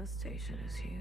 This station is huge.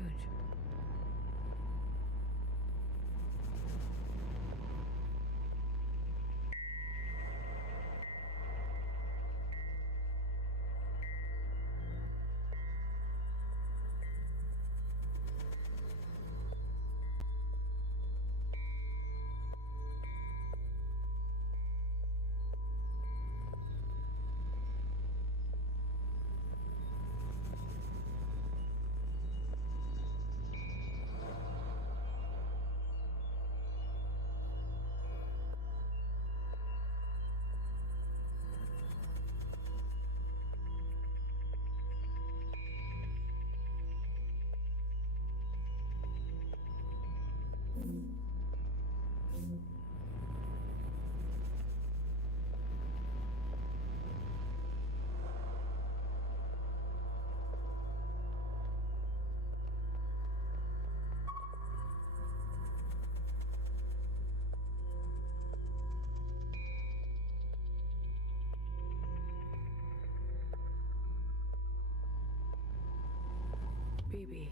BB.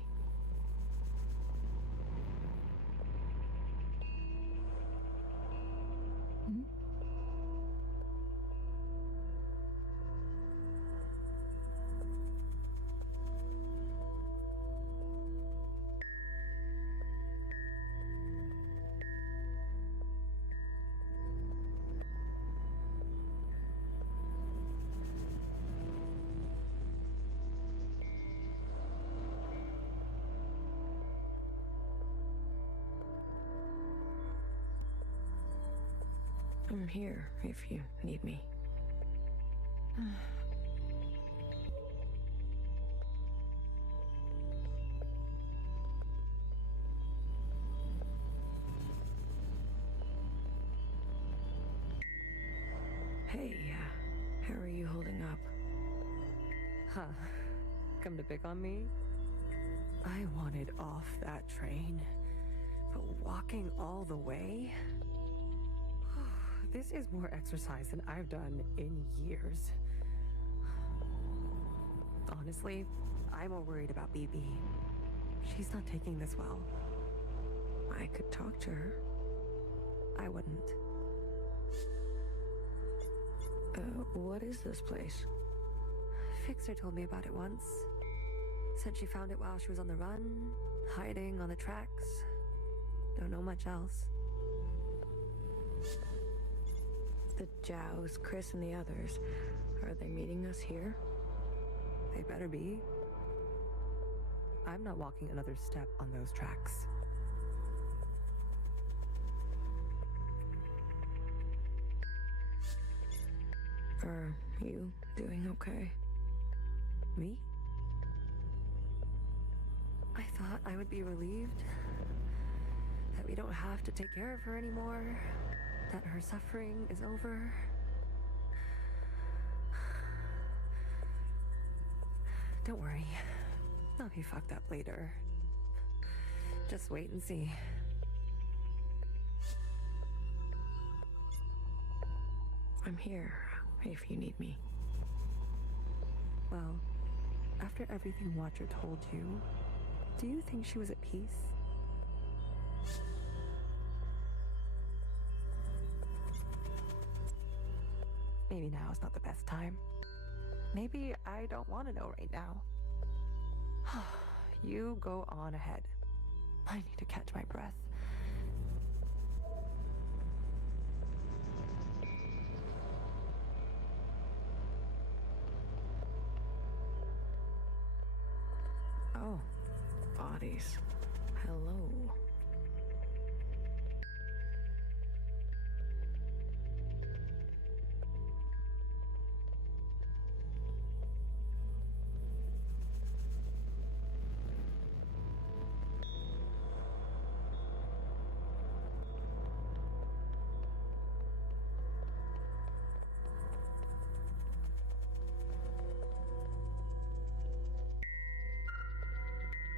I'm here if you need me. Hey, how are you holding up? Huh. Come to pick on me? I wanted off that train, but walking all the way? This is more exercise than I've done in years. Honestly, I'm more worried about BB. She's not taking this well. I could talk to her. I wouldn't. What is this place? Fixer told me about it once. Said she found it while she was on the run, hiding on the tracks. Don't know much else. The Jows, Chris, and the others. Are they meeting us here? They better be. I'm not walking another step on those tracks. Are you doing okay? Me? I thought I would be relieved that we don't have to take care of her anymore, that her suffering is over. Don't worry, I'll be fucked up later. Just wait and see. I'm here if you need me. Well, after everything Watcher told you, do you think she was at peace? Maybe now is not the best time. Maybe I don't want to know right now. You go on ahead. I need to catch my breath. Oh, bodies. Hello.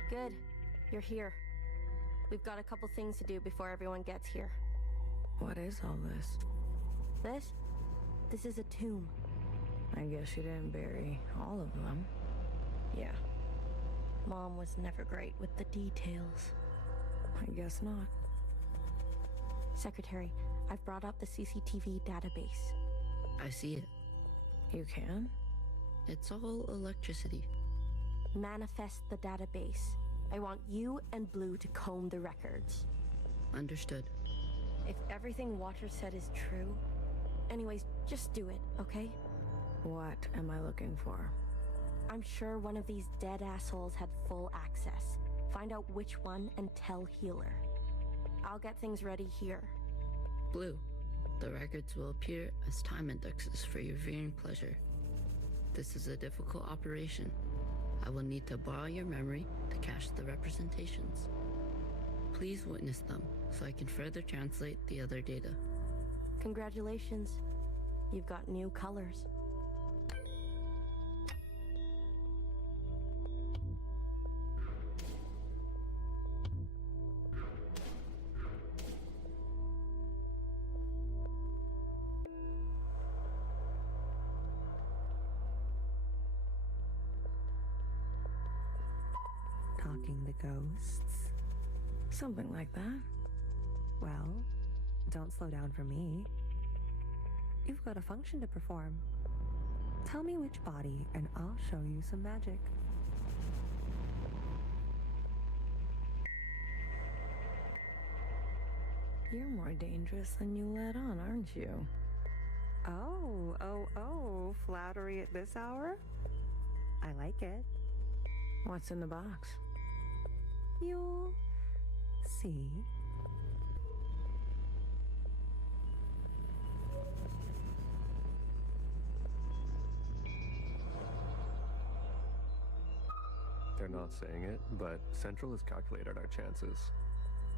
Good. You're here. We've got a couple things to do before everyone gets here. What is all this? This is a tomb. I guess you didn't bury all of them. Yeah. Mom was never great with the details. I guess not. Secretary, I've brought up the CCTV database. I see it. You can? It's all electricity. Manifest the database. I want you and Blue to comb the records. Understood. If everything Watcher said is true... Anyways, just do it, okay? What am I looking for? I'm sure one of these dead assholes had full access. Find out which one and tell Healer. I'll get things ready here. Blue, the records will appear as time indexes for your viewing pleasure. This is a difficult operation. I will need to borrow your memory to cache the representations. Please witness them so I can further translate the other data. Congratulations. You've got new colors. Talking to ghosts? Something like that. Well, don't slow down for me. You've got a function to perform. Tell me which body, and I'll show you some magic. You're more dangerous than you let on, aren't you? Oh, flattery at this hour? I like it. What's in the box? You'll see. They're not saying it, but Central has calculated our chances.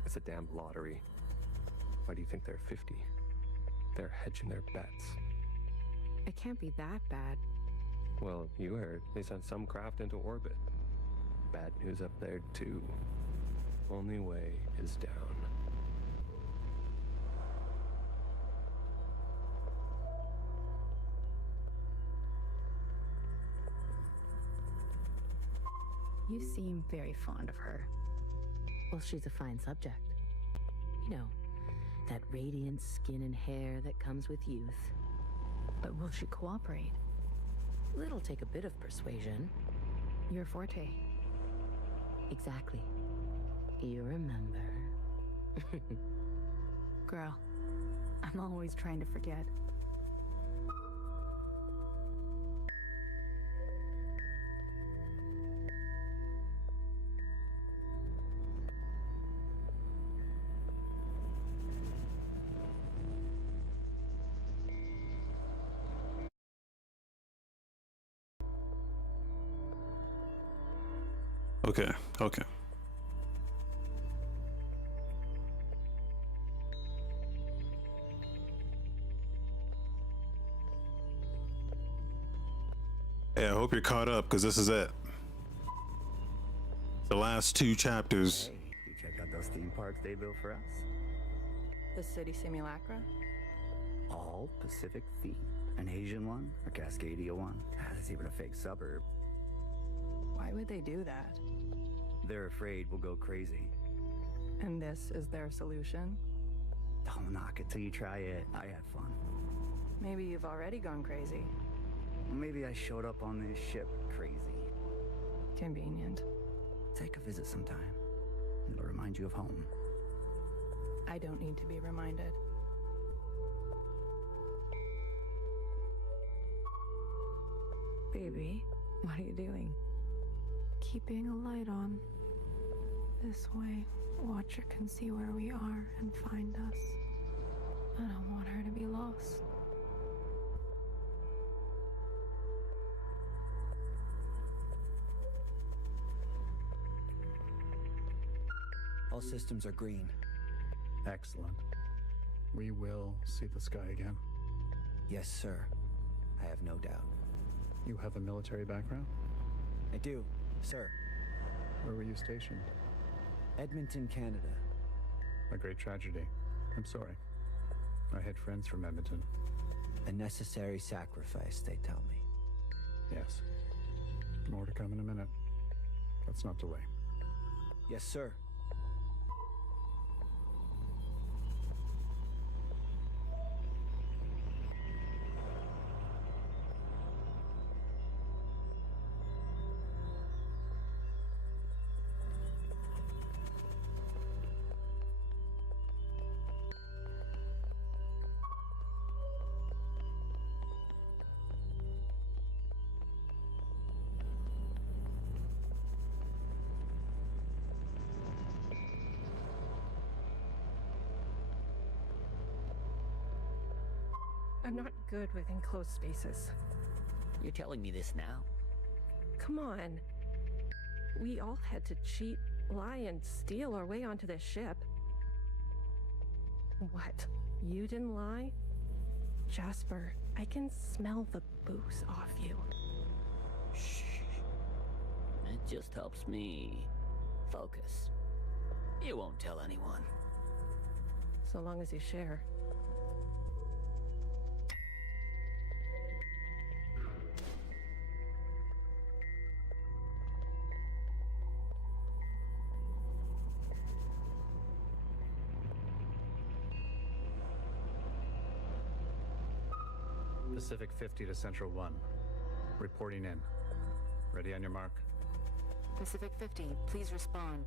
It's a damn lottery. Why do you think they're 50? They're hedging their bets. It can't be that bad. Well, you heard. They sent some craft into orbit. Bad news up there, too. Only way is down. You seem very fond of her. Well, she's a fine subject. You know, that radiant skin and hair that comes with youth. But will she cooperate? It'll take a bit of persuasion. Your forte. Exactly. You remember. Girl, I'm always trying to forget. Okay. Hey, I hope you're caught up, because this is it. The last 2 chapters. Hey, you check out those theme parks they built for us? The city simulacra? All Pacific themed. An Asian one, a Cascadia one. There's even a fake suburb. Why would they do that? They're afraid we'll go crazy. And this is their solution? Don't knock it till you try it. I had fun. Maybe you've already gone crazy. Maybe I showed up on this ship crazy. Convenient. Take a visit sometime. It'll remind you of home. I don't need to be reminded. Baby, what are you doing? Keeping a light on. This way, Watcher can see where we are and find us. I don't want her to be lost. All systems are green. Excellent. We will see the sky again. Yes, sir. I have no doubt. You have a military background? I do, sir. Where were you stationed? Edmonton, Canada. A great tragedy. I'm sorry. I had friends from Edmonton. A necessary sacrifice, they tell me. Yes. More to come in a minute. Let's not delay. Yes, sir. I'm not good with enclosed spaces. You're telling me this now? Come on. We all had to cheat, lie, and steal our way onto this ship. What? You didn't lie? Jasper, I can smell the booze off you. Shh. It just helps me focus. You won't tell anyone. So long as you share. Pacific 50 to Central 1. Reporting in. Ready on your mark. Pacific 50, please respond.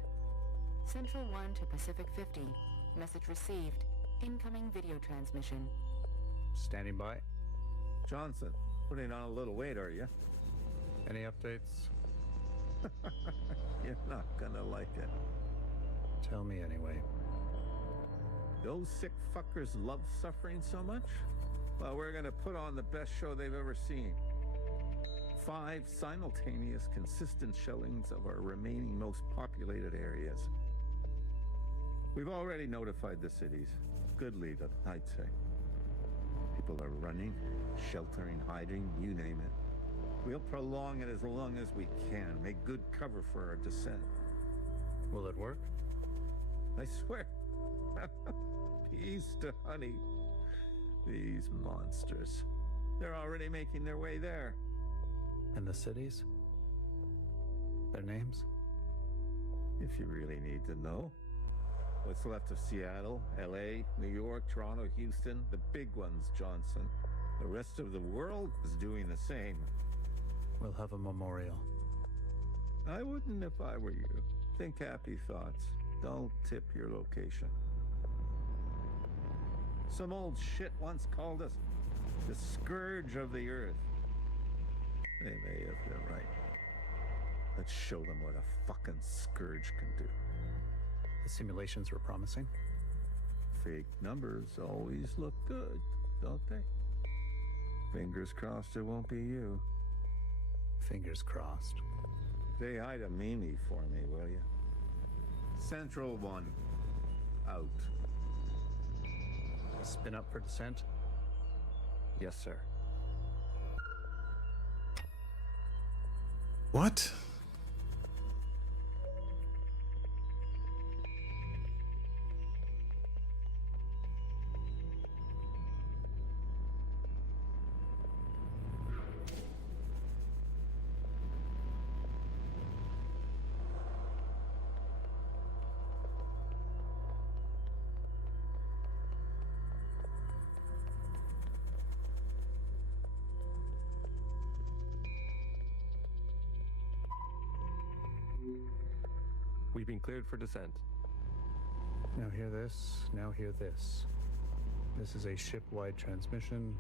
Central 1 to Pacific 50. Message received. Incoming video transmission. Standing by. Johnson, putting on a little weight, are you? Any updates? You're not gonna like it. Tell me anyway. Those sick fuckers love suffering so much? Well, we're gonna put on the best show they've ever seen. 5 simultaneous, consistent shellings of our remaining most populated areas. We've already notified the cities. Good lead, I'd say. People are running, sheltering, hiding, you name it. We'll prolong it as long as we can, make good cover for our descent. Will it work? I swear. Peas to honey. These monsters. They're already making their way there. And the cities? Their names? If you really need to know. What's left of Seattle, LA, New York, Toronto, Houston, the big ones, Johnson. The rest of the world is doing the same. We'll have a memorial. I wouldn't if I were you. Think happy thoughts. Don't tip your location. Some old shit once called us the scourge of the earth. They may have been right. Let's show them what a fucking scourge can do. The simulations were promising. Fake numbers always look good, don't they? Fingers crossed it won't be you. Fingers crossed. Say hi to Mimi for me, will you? Central 1. Out. Spin up for descent? Yes, sir. What? We've been cleared for descent. Now hear this, now hear this. This is a ship-wide transmission.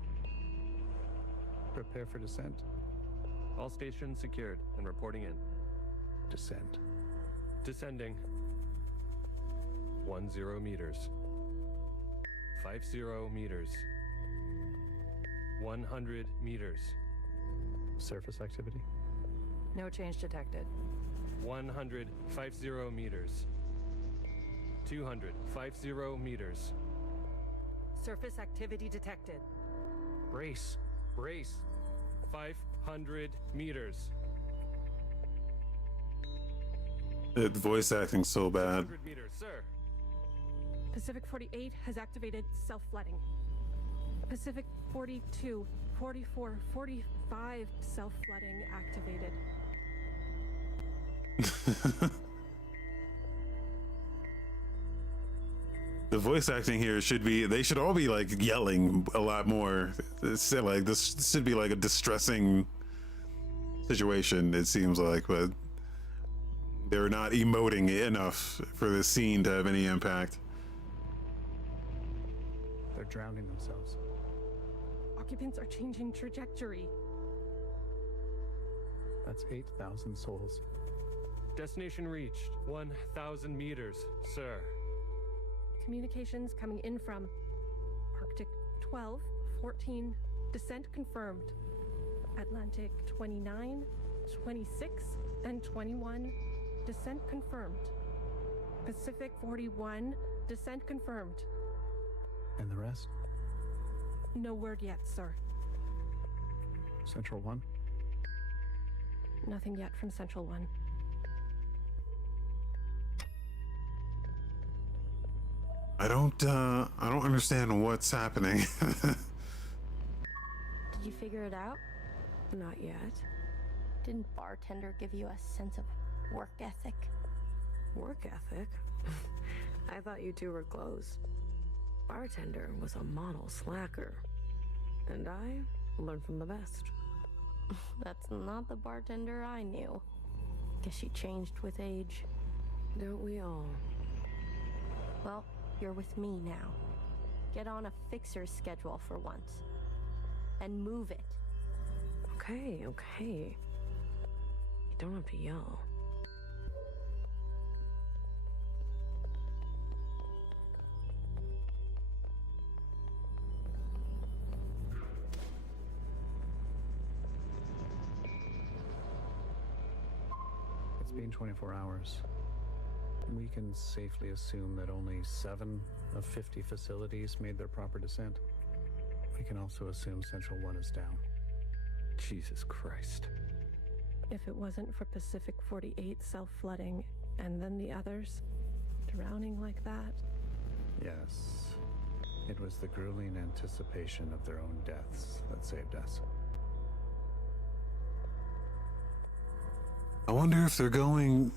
Prepare for descent. All stations secured and reporting in. Descent. Descending. 10 meters. 50 meters. 100 meters. Surface activity? No change detected. 150 meters. 250 meters. Surface activity detected. Brace. Brace. 500 meters. The voice acting so bad. 100 meters, sir. Pacific 48 has activated self-flooding. Pacific 42, 44, 45 self-flooding activated. The voice acting here they should all be like yelling a lot more. It's like this should be like a distressing situation, it seems like, but they're not emoting enough for this scene to have any impact. They're drowning themselves. Occupants are changing trajectory. That's 8,000 souls. Destination reached. 1,000 meters, sir. Communications coming in from Arctic 12, 14, descent confirmed. Atlantic 29, 26, and 21, descent confirmed. Pacific 41, descent confirmed. And the rest? No word yet, sir. Central 1? Nothing yet from Central 1. I don't understand what's happening. Did you figure it out? Not yet. Didn't bartender give you a sense of work ethic? Work ethic? I thought you two were close. Bartender was a model slacker. And I learned from the best. That's not the bartender I knew. Guess she changed with age. Don't we all? Well, you're with me now. Get on a fixer's schedule for once. And move it. Okay. You don't have to yell. It's been 24 hours. We can safely assume that only 7 of 50 facilities made their proper descent. We can also assume Central 1 is down. Jesus Christ. If it wasn't for Pacific 48 self-flooding, and then the others drowning like that. Yes. It was the grueling anticipation of their own deaths that saved us. I wonder if they're going...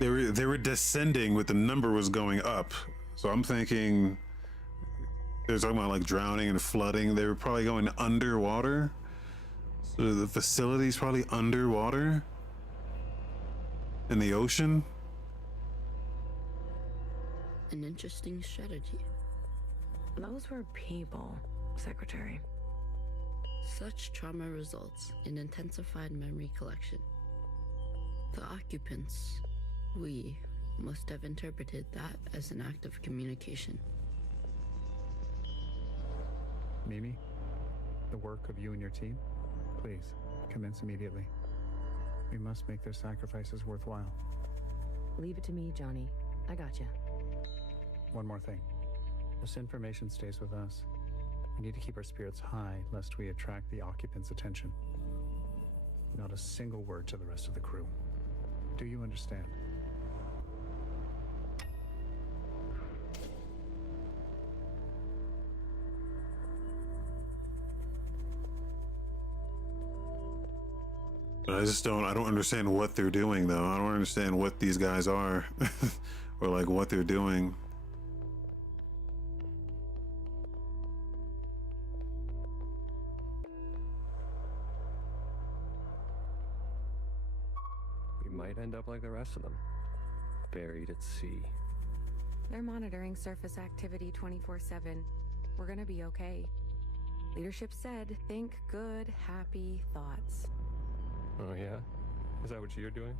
They were descending, but the number was going up. So I'm thinking they're talking about like drowning and flooding. They were probably going underwater. So the facility's probably underwater in the ocean. An interesting strategy. Those were people, Secretary. Such trauma results in intensified memory collection. The occupants, we, must have interpreted that as an act of communication. Mimi, the work of you and your team, please, commence immediately. We must make their sacrifices worthwhile. Leave it to me, Johnny. I gotcha. One more thing. This information stays with us. We need to keep our spirits high, lest we attract the occupants' attention. Not a single word to the rest of the crew. Do you understand? But I don't understand what they're doing though. I don't understand what these guys are or like what they're doing. We might end up like the rest of them, buried at sea. They're monitoring surface activity 24/7. We're gonna be okay. Leadership said, think good, happy thoughts. Oh yeah? Is that what you're doing?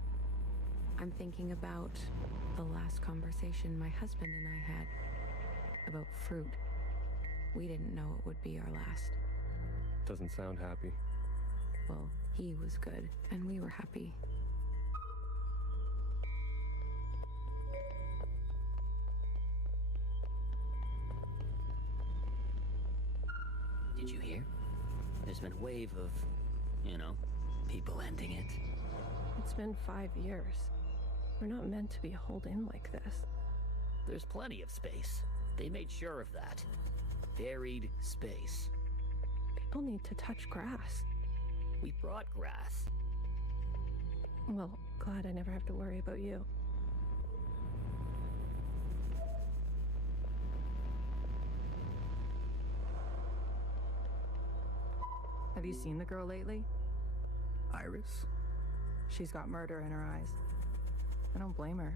I'm thinking about the last conversation my husband and I had about fruit. We didn't know it would be our last. Doesn't sound happy. Well, he was good, and we were happy. Did you hear? There's been a wave of, people ending it. It's been 5 years. We're not meant to be holed in like this. There's plenty of space. They made sure of that. Varied space. People need to touch grass. We brought grass. Well, glad I never have to worry about you. Have you seen the girl lately? Iris? She's got murder in her eyes. I don't blame her.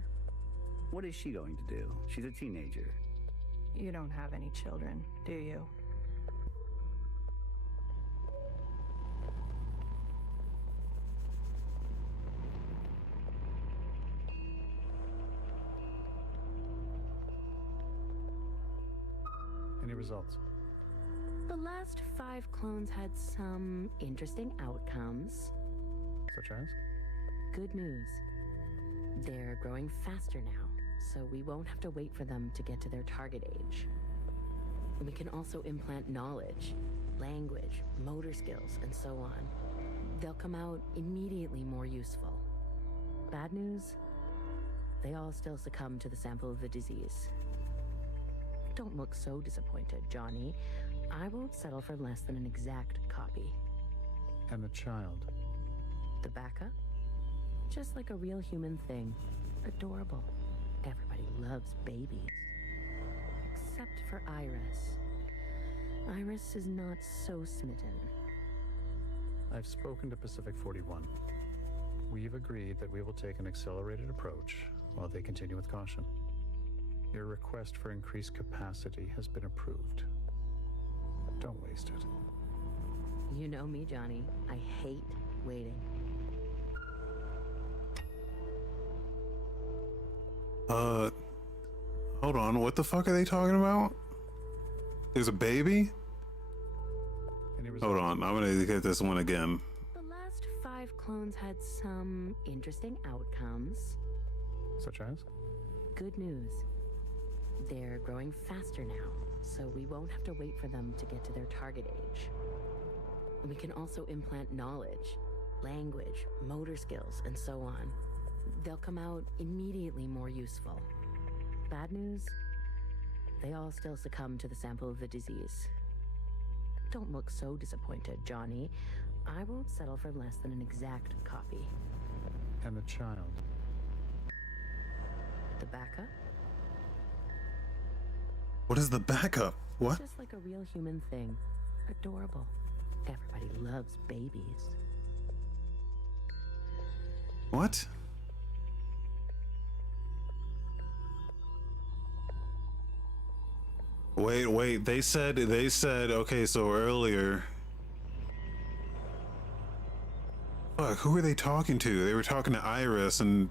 What is she going to do? She's a teenager. You don't have any children, do you? Any results? The last 5 clones had some interesting outcomes. Such as? Good news. They're growing faster now, so we won't have to wait for them to get to their target age. We can also implant knowledge, language, motor skills, and so on. They'll come out immediately more useful. Bad news? They all still succumb to the sample of the disease. Don't look so disappointed, Johnny. I won't settle for less than an exact copy. And the child? The backup? Just like a real human thing. Adorable. Everybody loves babies. Except for Iris. Iris is not so smitten. I've spoken to Pacific 41. We've agreed that we will take an accelerated approach while they continue with caution. Your request for increased capacity has been approved. Don't waste it. You know me, Johnny. I hate waiting. Hold on. What the fuck are they talking about? There's a baby? Hold on. I'm gonna get this one again. The last 5 clones had some interesting outcomes. Such as? Good news. They're growing faster now, so we won't have to wait for them to get to their target age. We can also implant knowledge, language, motor skills, and so on. They'll come out immediately more useful. Bad news? They all still succumb to the sample of the disease. Don't look so disappointed, Johnny. I won't settle for less than an exact copy. And the child? The backup? What is the backup? What? Just like a real human thing. Adorable. Everybody loves babies. What? Wait, they said, okay, so earlier. Fuck, who were they talking to? They were talking to Iris and...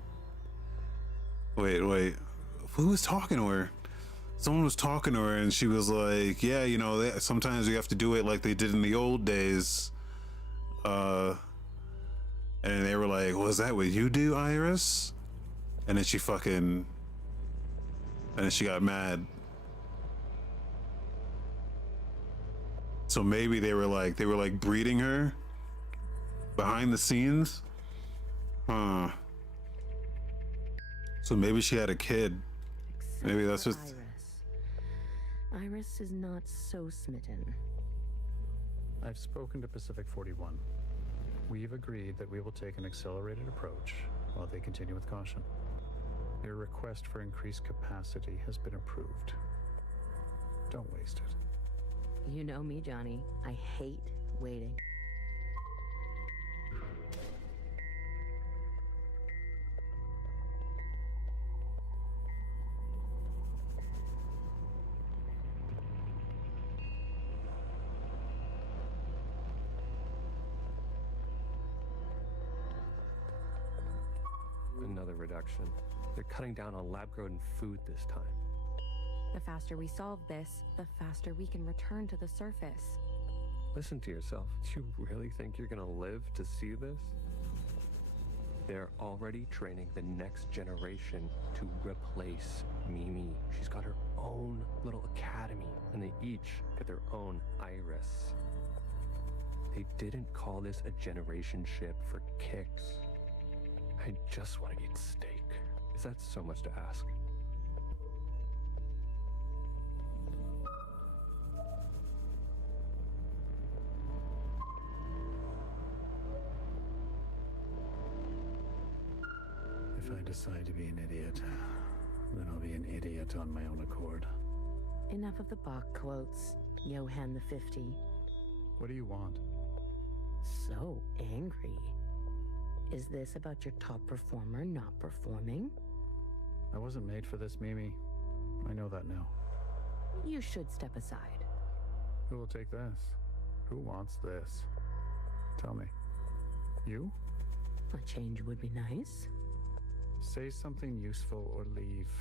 Wait, who was talking to her? Someone was talking to her and she was like, yeah, you know, sometimes you have to do it like they did in the old days. And they were like, was that what you do, Iris? And then she got mad. So maybe they were like breeding her behind the scenes. Huh. So maybe she had a kid. Maybe that's what... Iris is not so smitten. I've spoken to Pacific 41. We've agreed that we will take an accelerated approach while they continue with caution. Your request for increased capacity has been approved. Don't waste it. You know me, Johnny. I hate waiting. Another reduction. They're cutting down on lab-grown food this time. The faster we solve this, the faster we can return to the surface. Listen to yourself. Do you really think you're gonna live to see this? They're already training the next generation to replace Mimi. She's got her own little academy, and they each get their own Iris. They didn't call this a generation ship for kicks. I just want to eat steak. Is that so much to ask? If I decide to be an idiot, then I'll be an idiot on my own accord. Enough of the Bach quotes, Johann the 50. What do you want? So angry. Is this about your top performer not performing? I wasn't made for this, Mimi. I know that now. You should step aside. Who will take this? Who wants this? Tell me. You? A change would be nice. Say something useful or leave.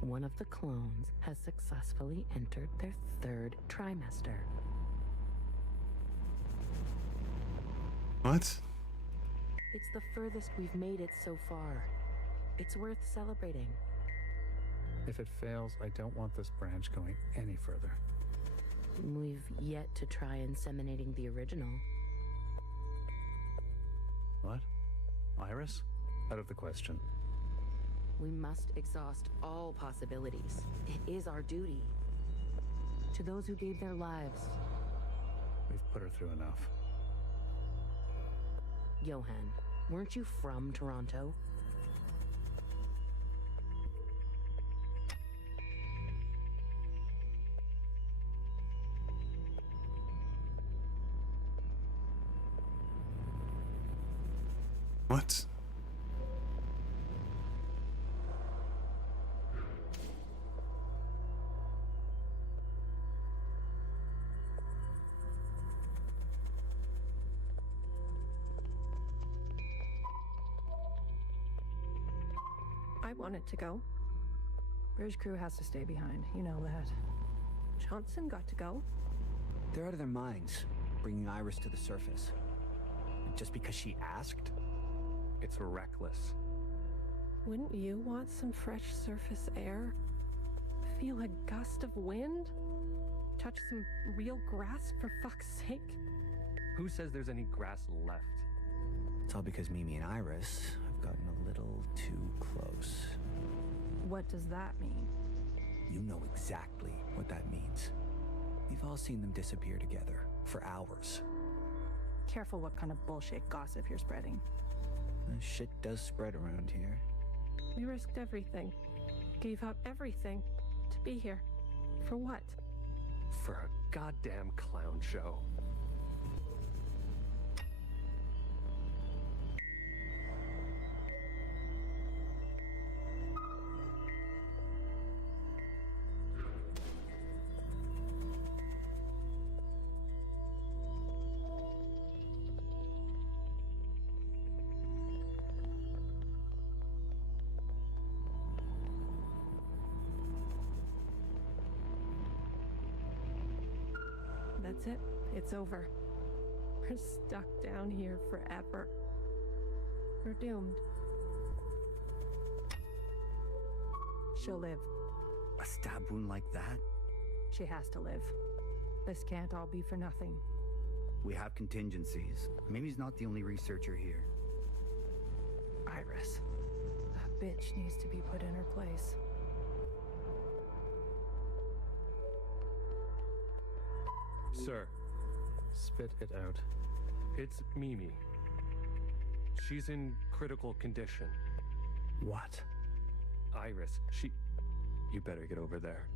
One of the clones has successfully entered their 3rd trimester. What? It's the furthest we've made it so far. It's worth celebrating. If it fails, I don't want this branch going any further. We've yet to try inseminating the original. What? Iris? Out of the question. We must exhaust all possibilities. It is our duty. To those who gave their lives. We've put her through enough. Johann, weren't you from Toronto? What? I wanted to go. Bridge crew has to stay behind. You know that. Johnson got to go. They're out of their minds, bringing Iris to the surface. Just because she asked? It's reckless. Wouldn't you want some fresh surface air? Feel a gust of wind? Touch some real grass, for fuck's sake? Who says there's any grass left? It's all because Mimi and Iris have gotten a little too close. What does that mean? You know exactly what that means. We've all seen them disappear together for hours. Careful what kind of bullshit gossip you're spreading. Shit does spread around here. We risked everything. Gave up everything to be here. For what? For a goddamn clown show. That's it. It's over. We're stuck down here forever. We're doomed. She'll live. A stab wound like that? She has to live. This can't all be for nothing. We have contingencies. Mimi's not the only researcher here. Iris. That bitch needs to be put in her place. Sir. Spit it out. It's Mimi. She's in critical condition. What? Iris, You better get over there.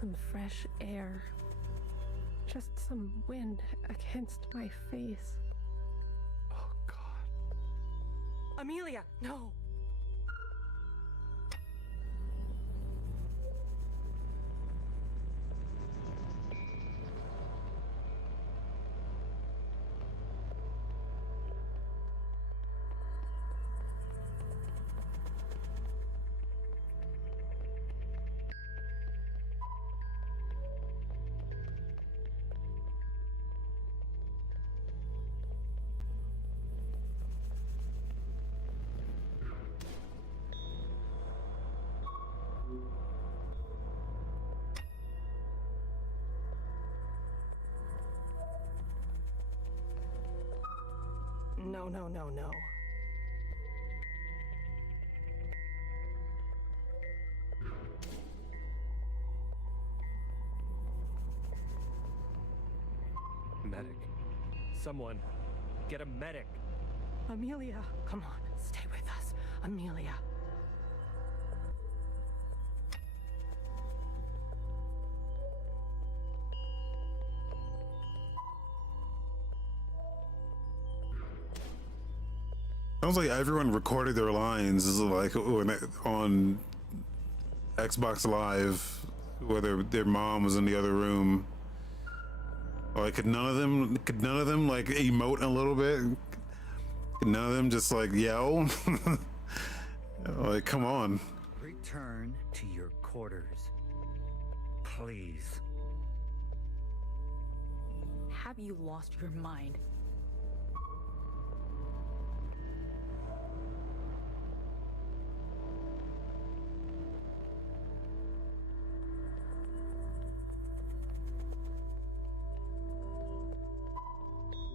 Some fresh air. Just some wind against my face. Oh, God. Amelia, no! No, no, no, no. Medic. Someone, get a medic. Amelia, come on, stay with us. Amelia. Sounds like everyone recorded their lines like on Xbox Live, whether their mom was in the other room. Like, could none of them like emote a little bit? Could none of them just like yell? Like, come on. Return to your quarters. Please. Have you lost your mind?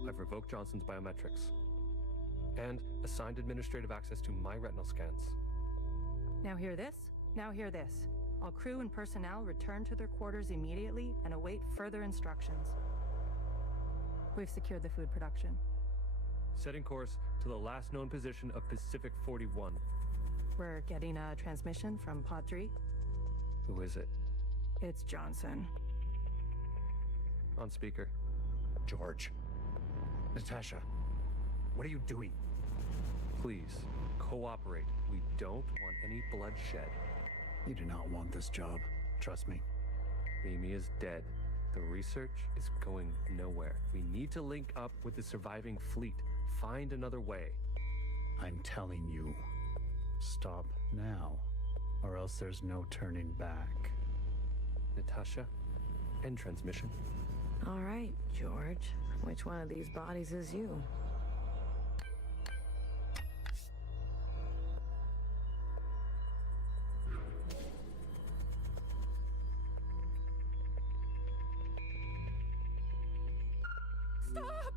I've revoked Johnson's biometrics and assigned administrative access to my retinal scans. Now hear this. Now hear this. All crew and personnel return to their quarters immediately and await further instructions. We've secured the food production. Setting course to the last known position of Pacific 41. We're getting a transmission from Pod 3. Who is it? It's Johnson. On speaker. George. Natasha, what are you doing? Please, cooperate. We don't want any bloodshed. You do not want this job. Trust me. Mimi is dead. The research is going nowhere. We need to link up with the surviving fleet. Find another way. I'm telling you, stop now, or else there's no turning back. Natasha, end transmission. All right, George. Which one of these bodies is you? Stop!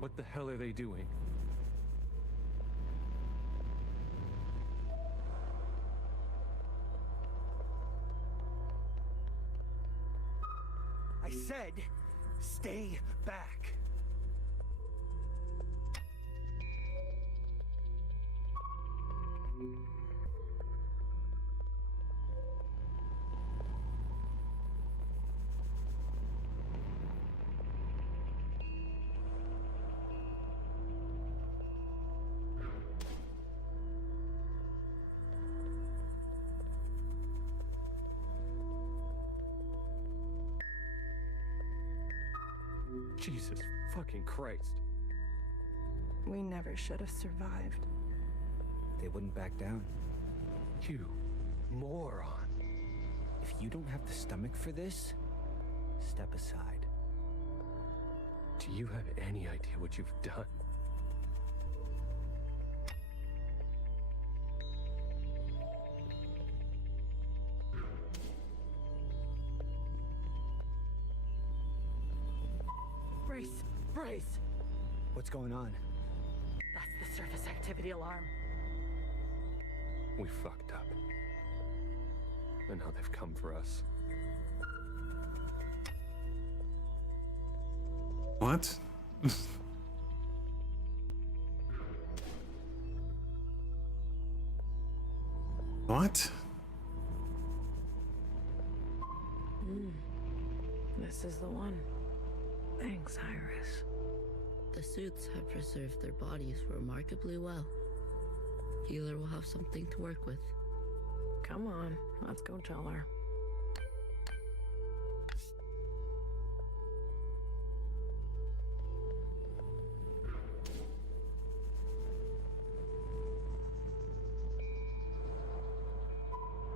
What the hell are they doing? I said, stay back. Jesus fucking Christ. We never should have survived. They wouldn't back down. You moron. If you don't have the stomach for this, step aside. Do you have any idea what you've done? Brace! What's going on? That's the surface activity alarm. We fucked up. And now they've come for us. What? What? This is the one. Thanks, Iris. The suits have preserved their bodies remarkably well. Healer will have something to work with. Come on, let's go tell her.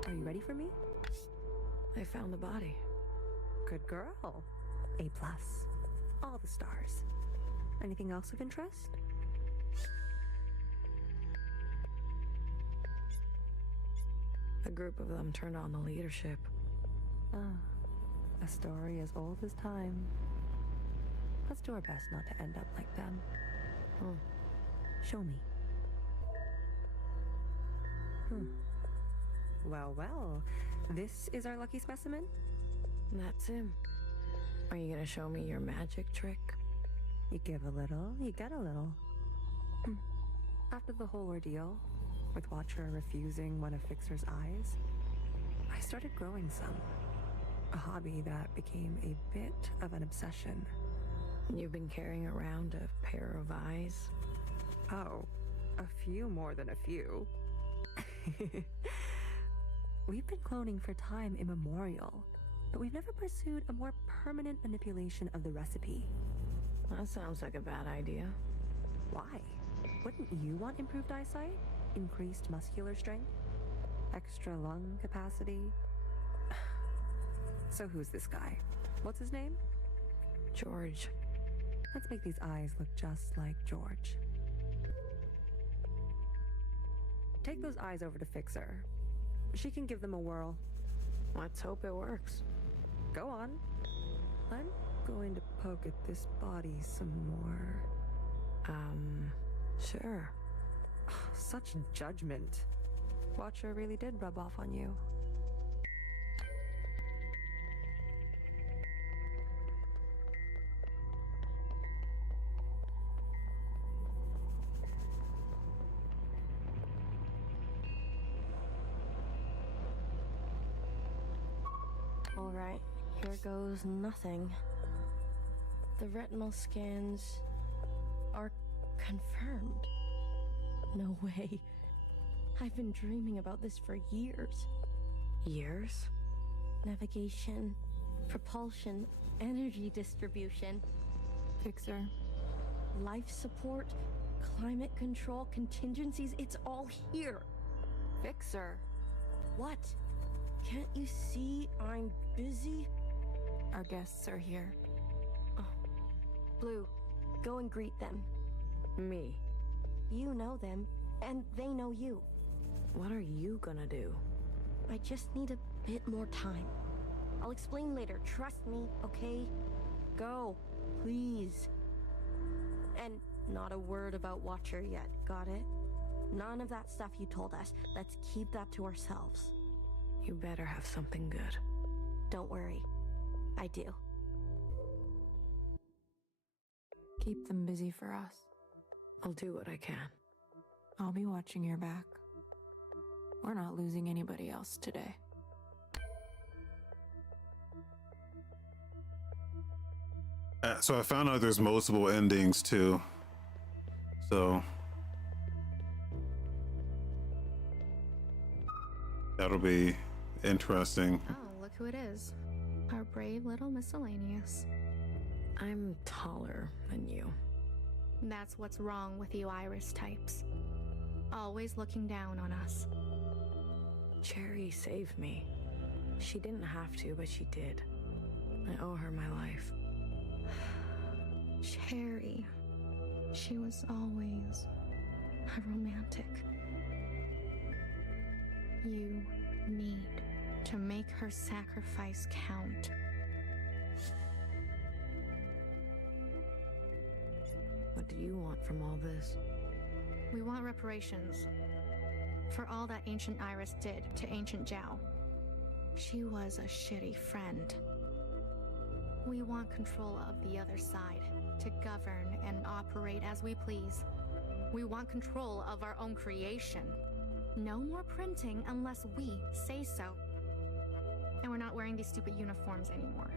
Are you ready for me? They found the body. Good girl. A+. All the stars. Anything else of interest? A group of them turned on the leadership. Ah, a story as old as time. Let's do our best not to end up like them. Show me. Well, this is our lucky specimen? That's him. Are you gonna show me your magic trick? You give a little, you get a little. After the whole ordeal, with Watcher refusing one of Fixer's eyes, I started growing some. A hobby that became a bit of an obsession. You've been carrying around a pair of eyes? Oh, a few more than a few. We've been cloning for time immemorial, but we've never pursued a more permanent manipulation of the recipe. That sounds like a bad idea. Why? Wouldn't you want improved eyesight? Increased muscular strength? Extra lung capacity? So who's this guy? What's his name? George. Let's make these eyes look just like George. Take those eyes over to Fixer. She can give them a whirl. Let's hope it works. Go on. I'm going to poke at this body some more. Sure. Such judgment. Watcher really did rub off on you. All right, here goes nothing. The retinal scans are confirmed. No way. I've been dreaming about this for years. Years? Navigation, propulsion, energy distribution. Fixer. Life support, climate control, contingencies, it's all here. Fixer. What? Can't you see I'm busy? Our guests are here. Oh. Blue, go and greet them. Me? You know them, and they know you. What are you gonna do? I just need a bit more time. I'll explain later, trust me, okay? Go, please. And not a word about Watcher yet, got it? None of that stuff you told us. Let's keep that to ourselves. You better have something good. Don't worry. I do. Keep them busy for us. I'll do what I can. I'll be watching your back. We're not losing anybody else today. So I found out there's multiple endings too. So that'll be interesting. Oh, look who it is. Our brave little miscellaneous. I'm taller than you. That's what's wrong with you Iris types. Always looking down on us. Cherry saved me. She didn't have to, but she did. I owe her my life. Cherry. She was always a romantic. You need to make her sacrifice count. What do you want from all this? We want reparations for all that Ancient Iris did to Ancient Zhao. She was a shitty friend. We want control of the other side to govern and operate as we please. We want control of our own creation. No more printing unless we say so. And we're not wearing these stupid uniforms anymore.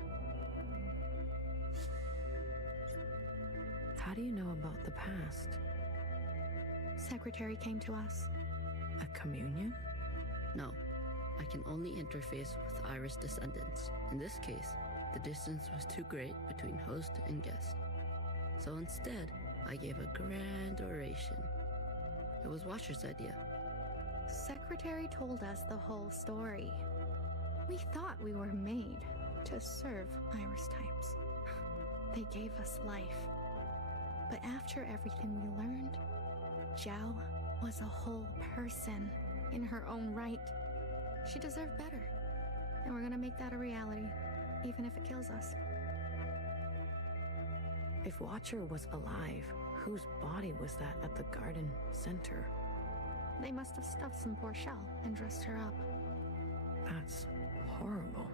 How do you know about the past? Secretary came to us. A communion? No, I can only interface with Iris descendants. In this case, the distance was too great between host and guest. So instead, I gave a grand oration. It was Watcher's idea. Secretary told us the whole story. We thought we were made to serve Iris types. They gave us life. But after everything we learned, Zhao was a whole person in her own right. She deserved better. And we're gonna make that a reality, even if it kills us. If Watcher was alive, whose body was that at the garden center? They must have stuffed some poor shell and dressed her up. That's horrible.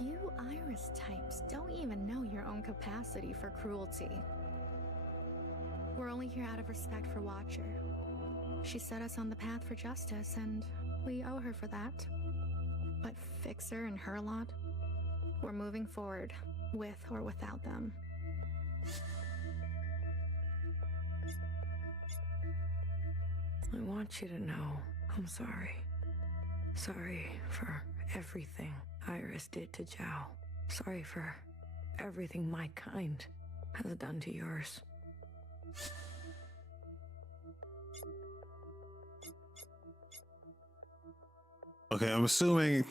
You Iris types don't even know your own capacity for cruelty. We're only here out of respect for Watcher. She set us on the path for justice, and we owe her for that. But Fixer and her lot, we're moving forward, with or without them. I want you to know I'm sorry. Sorry for everything Iris did to Zhao. Sorry for everything my kind has done to yours. Okay, I'm assuming...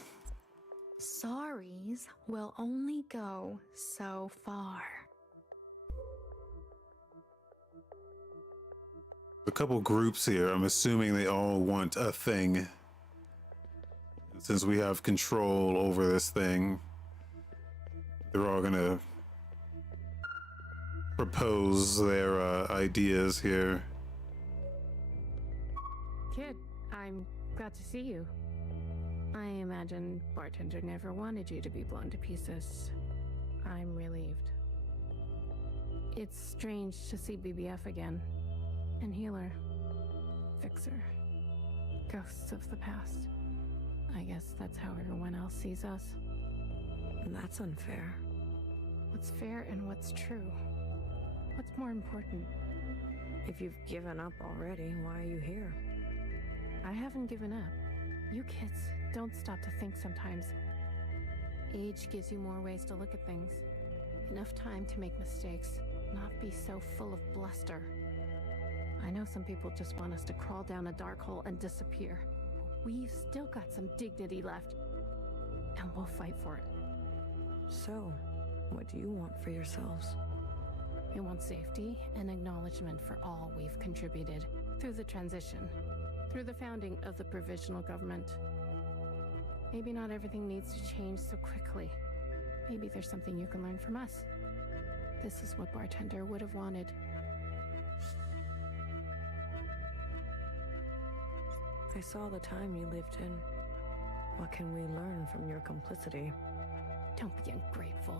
Sorries will only go so far. A couple groups here. I'm assuming they all want a thing. Since we have control over this thing, they're all gonna propose their ideas here. Kid, I'm glad to see you. I imagine Bartender never wanted you to be blown to pieces. I'm relieved. It's strange to see BBF again. And Healer. Fixer. Ghosts of the past. I guess that's how everyone else sees us. That's unfair. What's fair and what's true? What's more important? If you've given up already, why are you here? I haven't given up. You kids don't stop to think sometimes. Age gives you more ways to look at things. Enough time to make mistakes, not be so full of bluster. I know some people just want us to crawl down a dark hole and disappear. But we've still got some dignity left. And we'll fight for it. So, what do you want for yourselves? I want safety and acknowledgement for all we've contributed through the transition, through the founding of the provisional government. Maybe not everything needs to change so quickly. Maybe there's something you can learn from us. This is what Bartender would have wanted. I saw the time you lived in. What can we learn from your complicity? Don't be ungrateful.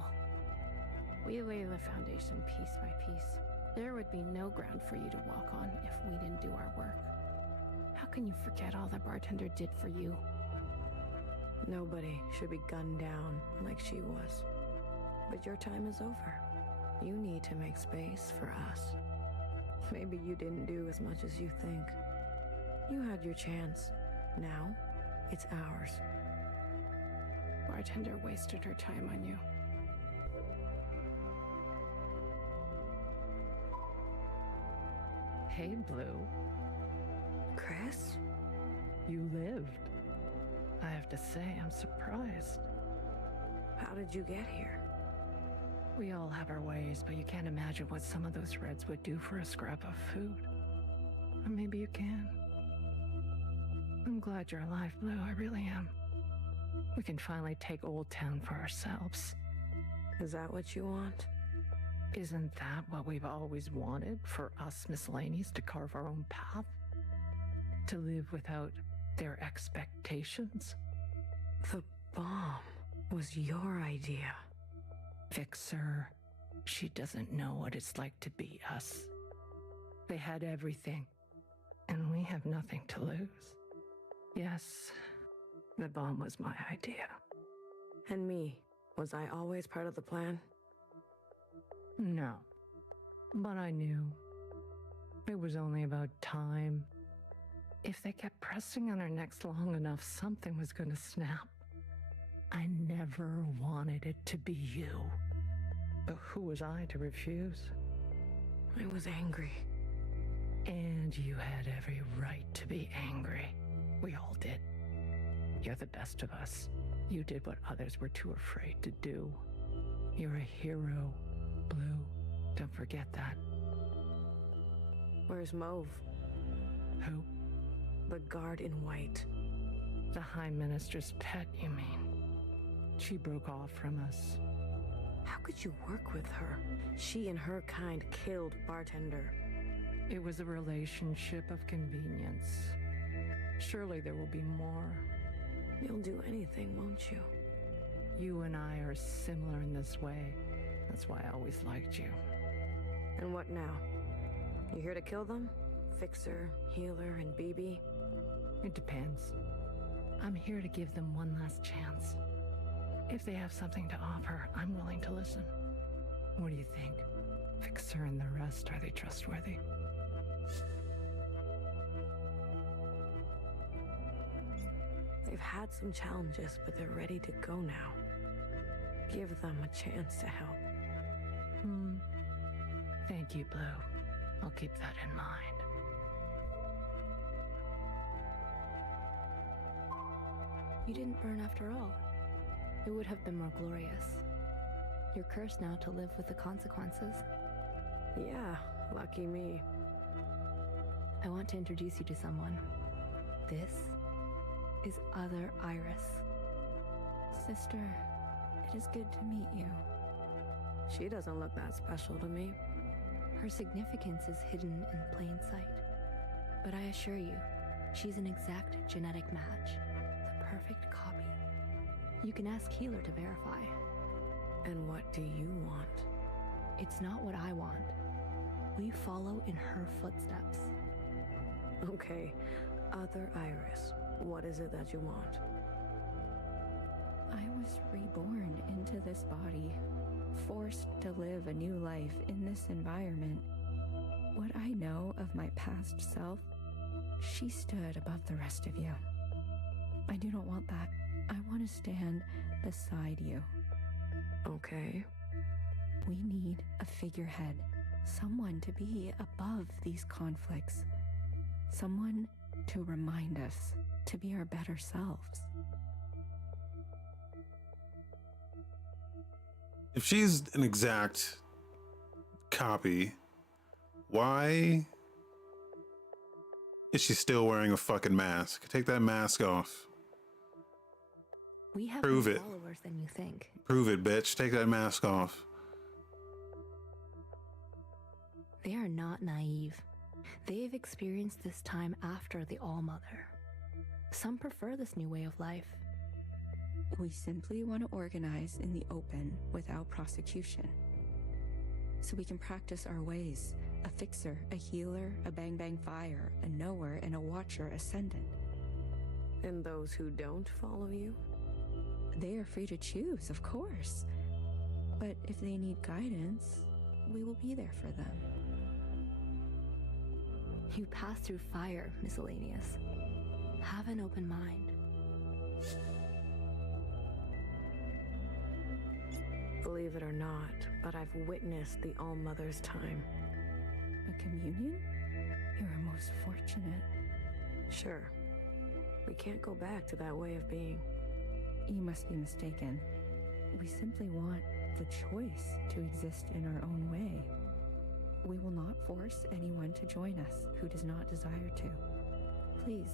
We lay the foundation piece by piece. There would be no ground for you to walk on if we didn't do our work. How can you forget all that Bartender did for you? Nobody should be gunned down like she was. But your time is over. You need to make space for us. Maybe you didn't do as much as you think. You had your chance. Now, it's ours. Bartender wasted her time on you. Hey, Blue. Chris? You lived. I have to say, I'm surprised. How did you get here? We all have our ways, but you can't imagine what some of those Reds would do for a scrap of food. Or maybe you can. I'm glad you're alive, Blue. I really am. We can finally take Old Town for ourselves. Is that what you want? Isn't that what we've always wanted? For us miscellaneous to carve our own path? To live without their expectations? The bomb was your idea. Fixer, she doesn't know what it's like to be us. They had everything, and we have nothing to lose. Yes, the bomb was my idea. And me, was I always part of the plan? No, but I knew. It was only about time. If they kept pressing on our necks long enough, something was going to snap. I never wanted it to be you. But who was I to refuse? I was angry. And you had every right to be angry. We all did. You're the best of us. You did what others were too afraid to do. You're a hero, Blue. Don't forget that. Where's Mauve? Who? The guard in white. The High Minister's pet, you mean? She broke off from us. How could you work with her? She and her kind killed Bartender. It was a relationship of convenience. Surely there will be more. You'll do anything, won't you? You and I are similar in this way. That's why I always liked you. And what now? You here to kill them? Fixer, Healer, and BB? It depends. I'm here to give them one last chance. If they have something to offer, I'm willing to listen. What do you think? Fixer and the rest, are they trustworthy? They've had some challenges, but they're ready to go now. Give them a chance to help. Thank you, Blue. I'll keep that in mind. You didn't burn after all. It would have been more glorious. You're cursed now to live with the consequences. Yeah, lucky me. I want to introduce you to someone. This is Other Iris. Sister, it is good to meet you. She doesn't look that special to me. Her significance is hidden in plain sight. But I assure you, she's an exact genetic match. The perfect copy. You can ask Healer to verify. And what do you want? It's not what I want. We follow in her footsteps. Okay, Other Iris, what is it that you want? I was reborn into this body, forced to live a new life in this environment. What I know of my past self, she stood above the rest of you. I do not want that. I want to stand beside you. Okay. We need a figurehead, someone to be above these conflicts, someone to remind us to be our better selves. If she's an exact copy, why is she still wearing a fucking mask? Take that mask off. We have Prove more it. followers than you think. Prove it, bitch. Take that mask off. They are not naive. They've experienced this time after the All-Mother. Some prefer this new way of life. We simply want to organize in the open without prosecution. So we can practice our ways. A fixer, a healer, a bang-bang fire, a knower, and a watcher ascendant. And those who don't follow you? They are free to choose, of course. But if they need guidance, we will be there for them. You pass through fire, Miscellaneous. Have an open mind. Believe it or not, but I've witnessed the All-Mother's time. A communion? You are most fortunate. Sure. We can't go back to that way of being. You must be mistaken. We simply want the choice to exist in our own way. We will not force anyone to join us who does not desire to. Please,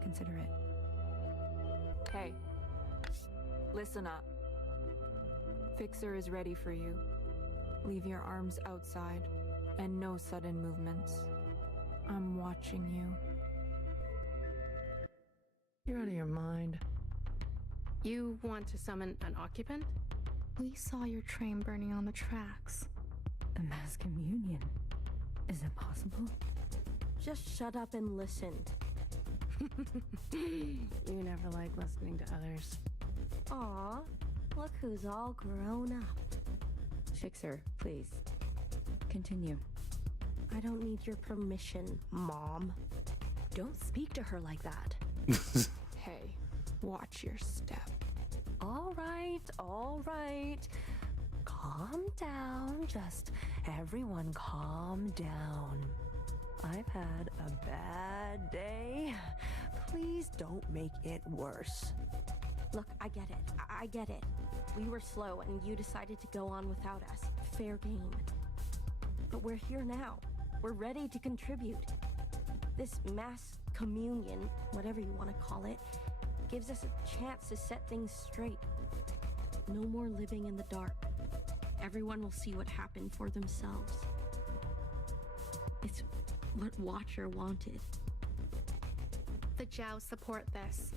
consider it. Hey, listen up. Fixer is ready for you. Leave your arms outside, and no sudden movements. I'm watching you. You're out of your mind. You want to summon an occupant? We saw your train burning on the tracks. A mass communion. Is it possible? Just shut up and listen. You never like listening to others. Aw, look who's all grown up. Fixer, please. Continue. I don't need your permission, Mom. Don't speak to her like that. Hey, watch your step. All right. Calm down. Just everyone calm down. I've had a bad day. Please don't make it worse. Look, I get it. We were slow and you decided to go on without us. Fair game. But we're here now. We're ready to contribute. This mass communion, whatever you want to call it, Gives us a chance to set things straight. No more living in the dark. Everyone will see what happened for themselves. It's what Watcher wanted. The Jiao support this.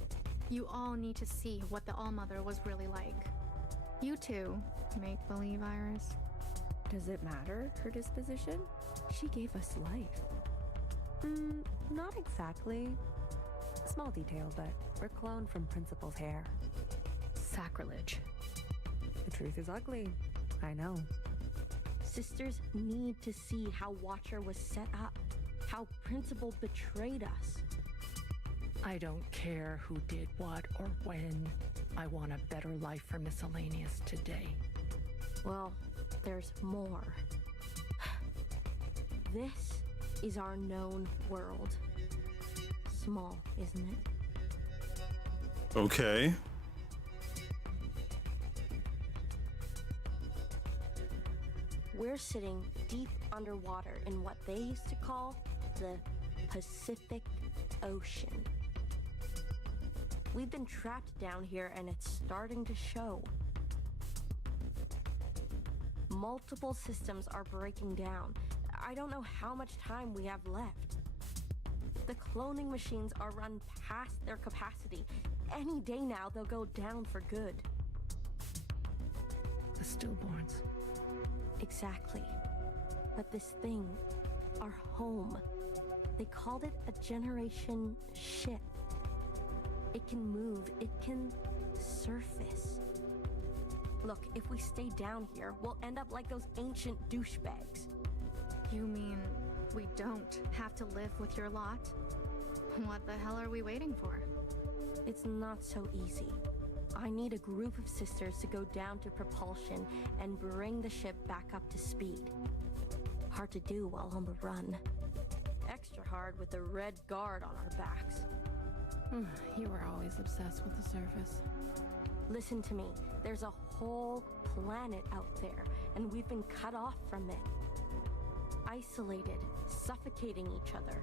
You all need to see what the All-Mother was really like. You too, make-believe Iris. Does it matter, her disposition? She gave us life. Not exactly. Small detail, but we're cloned from Principal's hair. Sacrilege. The truth is ugly. I know. Sisters need to see how Watcher was set up, how Principal betrayed us. I don't care who did what or when. I want a better life for Miscellaneous today. Well, there's more. This is our known world. Small, isn't it? Okay. We're sitting deep underwater in what they used to call the Pacific Ocean. We've been trapped down here and it's starting to show. Multiple systems are breaking down. I don't know how much time we have left. The cloning machines are run past their capacity. Any day now, they'll go down for good. The stillborns. Exactly. But this thing, our home, they called it a generation ship. It can move, it can surface. Look, if we stay down here, we'll end up like those ancient douchebags. You mean we don't have to live with your lot? What the hell are we waiting for? It's not so easy. I need a group of sisters to go down to propulsion and bring the ship back up to speed. Hard to do while on the run. Extra hard with the Red Guard on our backs. You were always obsessed with the surface. Listen to me. There's a whole planet out there, and we've been cut off from it. Isolated, suffocating each other.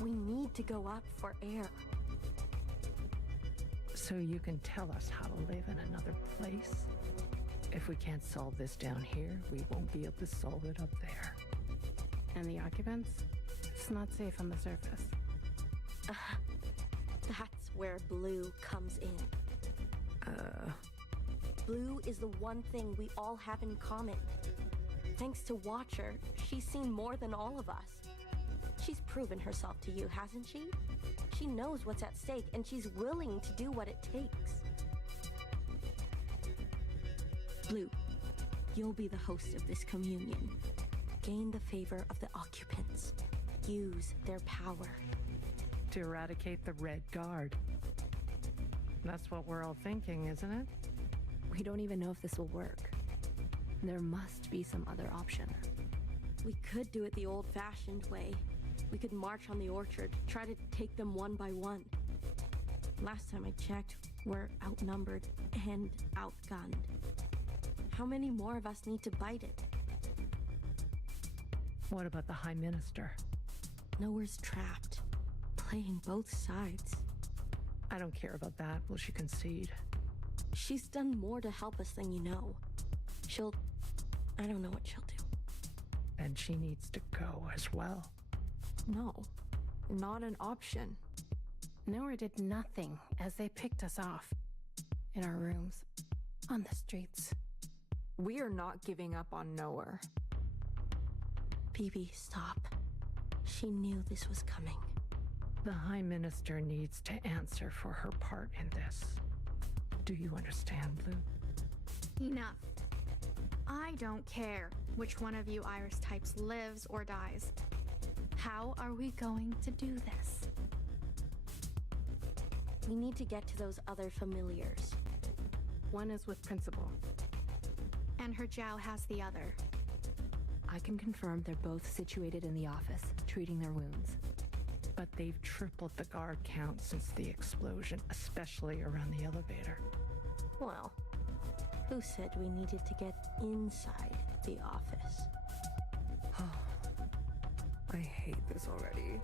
We need to go up for air. So you can tell us how to live in another place? If we can't solve this down here, we won't be able to solve it up there. And the occupants? It's not safe on the surface. That's where Blue comes in. Blue is the one thing we all have in common. Thanks to Watcher, she's seen more than all of us. She's proven herself to you, hasn't she? She knows what's at stake, and she's willing to do what it takes. Blue, you'll be the host of this communion. Gain the favor of the occupants. Use their power. To eradicate the Red Guard. That's what we're all thinking, isn't it? We don't even know if this will work. There must be some other option. We could do it the old-fashioned way. We could march on the orchard, try to take them one by one. Last time I checked, we're outnumbered and outgunned. How many more of us need to bite it? What about the High Minister? Nowhere's trapped, playing both sides. I don't care about that. Will she concede? She's done more to help us than you know. I don't know what she'll do. Then she needs to go as well. No, not an option. Nowhere did nothing as they picked us off. In our rooms, on the streets. We are not giving up on Nowhere. Phoebe, stop. She knew this was coming. The High Minister needs to answer for her part in this. Do you understand, Blue? Enough. I don't care which one of you Iris types lives or dies. How are we going to do this? We need to get to those other familiars. One is with Principal. And her Jiao has the other. I can confirm they're both situated in the office, treating their wounds. But they've tripled the guard count since the explosion, especially around the elevator. Well, who said we needed to get inside the office? I hate this already.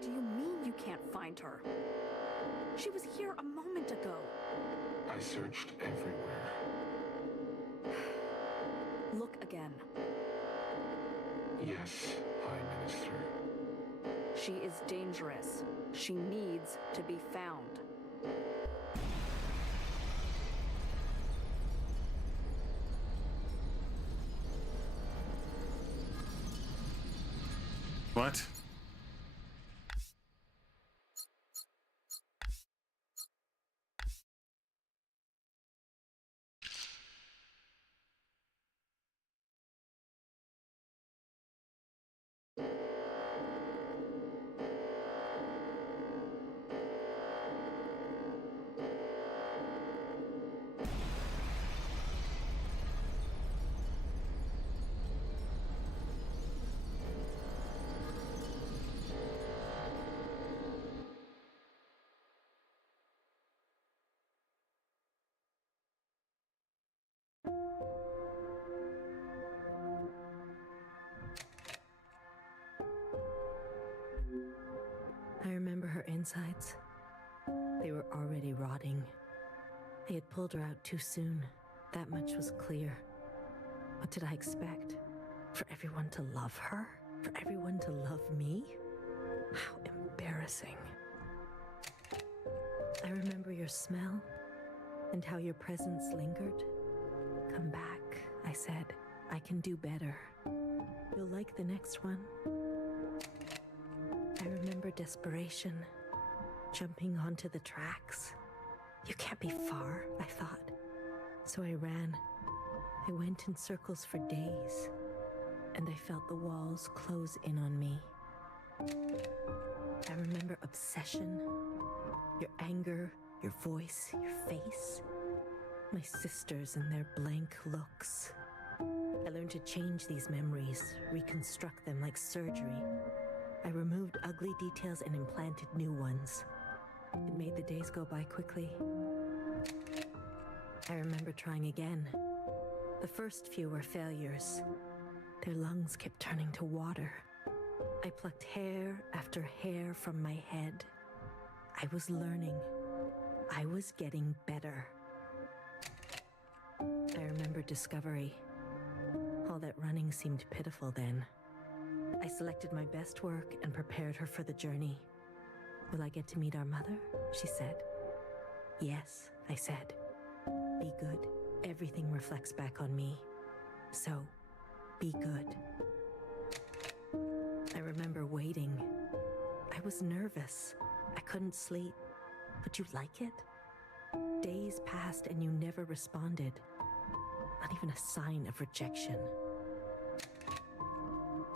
What do you mean you can't find her? She was here a moment ago. I searched everywhere. Look again. Yes, High Minister. She is dangerous. She needs to be found. What? I remember her insides. They were already rotting. I had pulled her out too soon. That much was clear. What did I expect? For everyone to love her? For everyone to love me? How embarrassing. I remember your smell and how your presence lingered. Come back, I said. I can do better. You'll like the next one. I remember desperation, jumping onto the tracks. You can't be far, I thought. So I ran. I went in circles for days, and I felt the walls close in on me. I remember obsession, your anger, your voice, your face, my sisters and their blank looks. I learned to change these memories, reconstruct them like surgery. I removed ugly details and implanted new ones. It made the days go by quickly. I remember trying again. The first few were failures. Their lungs kept turning to water. I plucked hair after hair from my head. I was learning. I was getting better. I remember discovery. All that running seemed pitiful then. I selected my best work and prepared her for the journey. Will I get to meet our mother? She said. Yes, I said. Be good. Everything reflects back on me. So, be good. I remember waiting. I was nervous. I couldn't sleep. Would you like it? Days passed and you never responded. Not even a sign of rejection.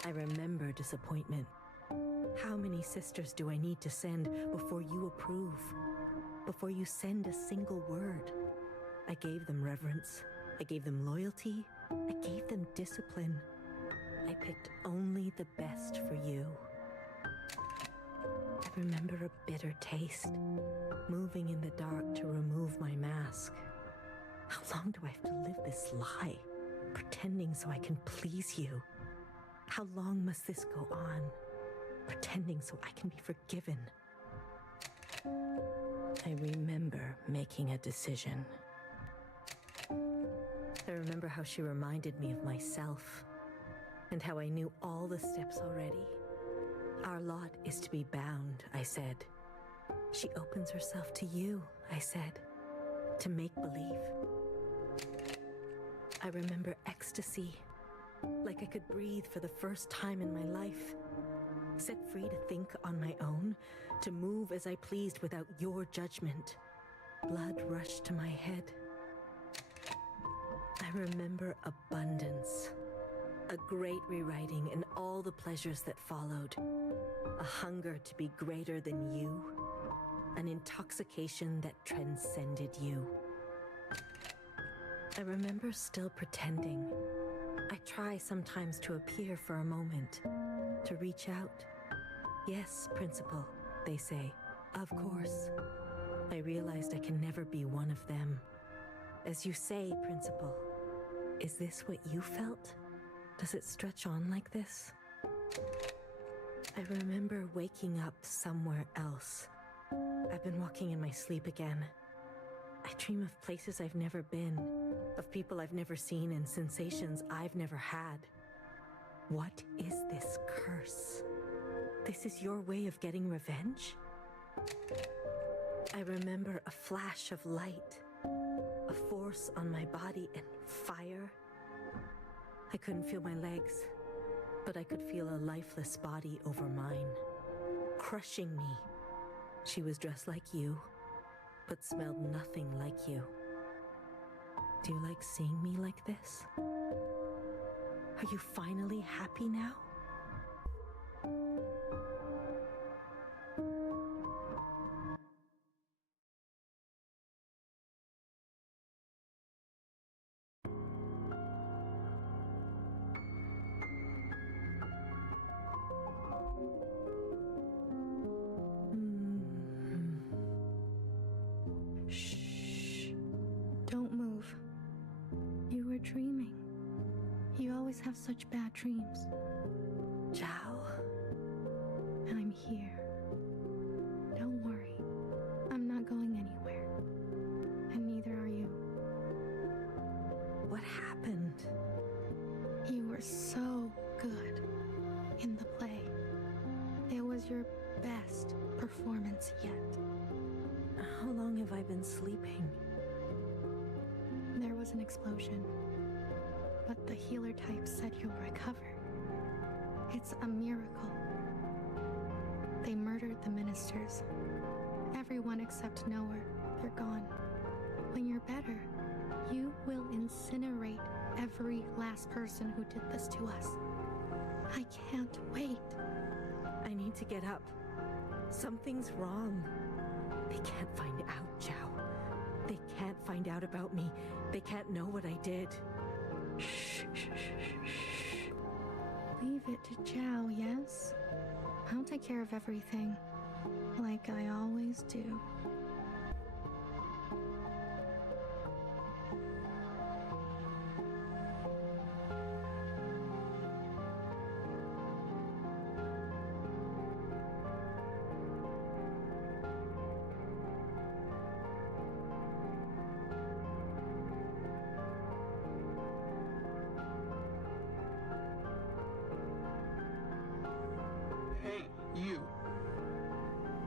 I remember disappointment. How many sisters do I need to send before you approve? Before you send a single word? I gave them reverence. I gave them loyalty. I gave them discipline. I picked only the best for you. I remember a bitter taste, moving in the dark to remove my mask. How long do I have to live this lie, pretending so I can please you? How long must this go on, pretending so I can be forgiven? I remember making a decision. I remember how she reminded me of myself, and how I knew all the steps already. Our lot is to be bound, I said. She opens herself to you, I said, to make believe. I remember ecstasy, like I could breathe for the first time in my life. Set free to think on my own, to move as I pleased without your judgment. Blood rushed to my head. I remember abundance, a great rewriting and all the pleasures that followed. A hunger to be greater than you, an intoxication that transcended you. I remember still pretending. I try sometimes to appear for a moment, to reach out. Yes, Principal, they say. Of course. I realized I can never be one of them. As you say, Principal, is this what you felt? Does it stretch on like this? I remember waking up somewhere else. I've been walking in my sleep again. I dream of places I've never been, of people I've never seen, and sensations I've never had. What is this curse? This is your way of getting revenge? I remember a flash of light, a force on my body, and fire. I couldn't feel my legs, but I could feel a lifeless body over mine, crushing me. She was dressed like you, but smelled nothing like you. Do you like seeing me like this? Are you finally happy now? Don't move. You were dreaming. You always have such bad dreams. Zhao? I'm here. Don't worry. I'm not going anywhere. And neither are you. What happened? You were so good in the play. It was your best performance yet. How long have I been sleeping? There was an explosion, but the healer type said you'll recover. It's a miracle. They murdered the ministers. Everyone except Noah. They're gone. When you're better, you will incinerate every last person who did this to us. I can't wait. I need to get up. Something's wrong. They can't find out, Zhao. They can't find out about me. They can't know what I did. Shh, shh, shh, shh. Leave it to Zhao, yes? I'll take care of everything, like I always do. Hey, you.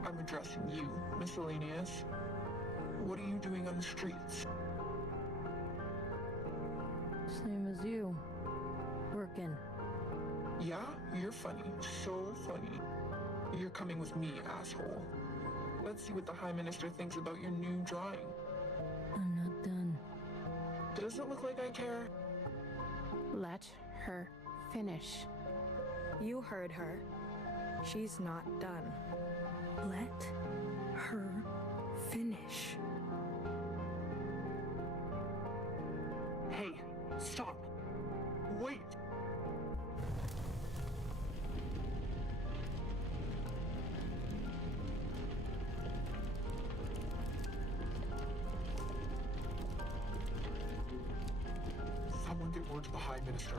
I'm addressing you, Miscellaneous. What are you doing on the streets? Same as you. Working. Yeah? You're funny. So funny. You're coming with me, asshole. Let's see what the High Minister thinks about your new drawing. I'm not done. Does it look like I care? Let her finish. You heard her. She's not done. Let her finish. Hey, stop. Wait. Someone get word to the High Minister.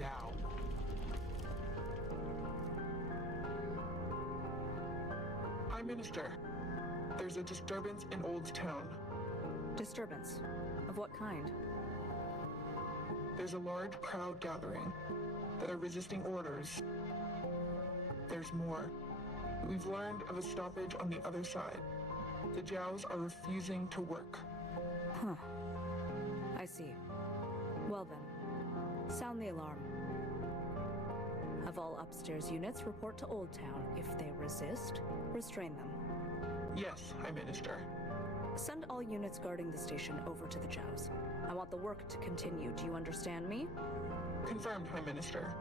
Now. High Minister, there's a disturbance in Old Town. Disturbance? Of what kind? There's a large crowd gathering that are resisting orders. There's more. We've learned of a stoppage on the other side. The Jows are refusing to work. Huh. I see. Well then, sound the alarm. Have all upstairs units report to Old Town. If they resist, restrain them. Yes, High Minister. Send all units guarding the station over to the Jows. I want the work to continue. Do you understand me? Confirmed, High Minister.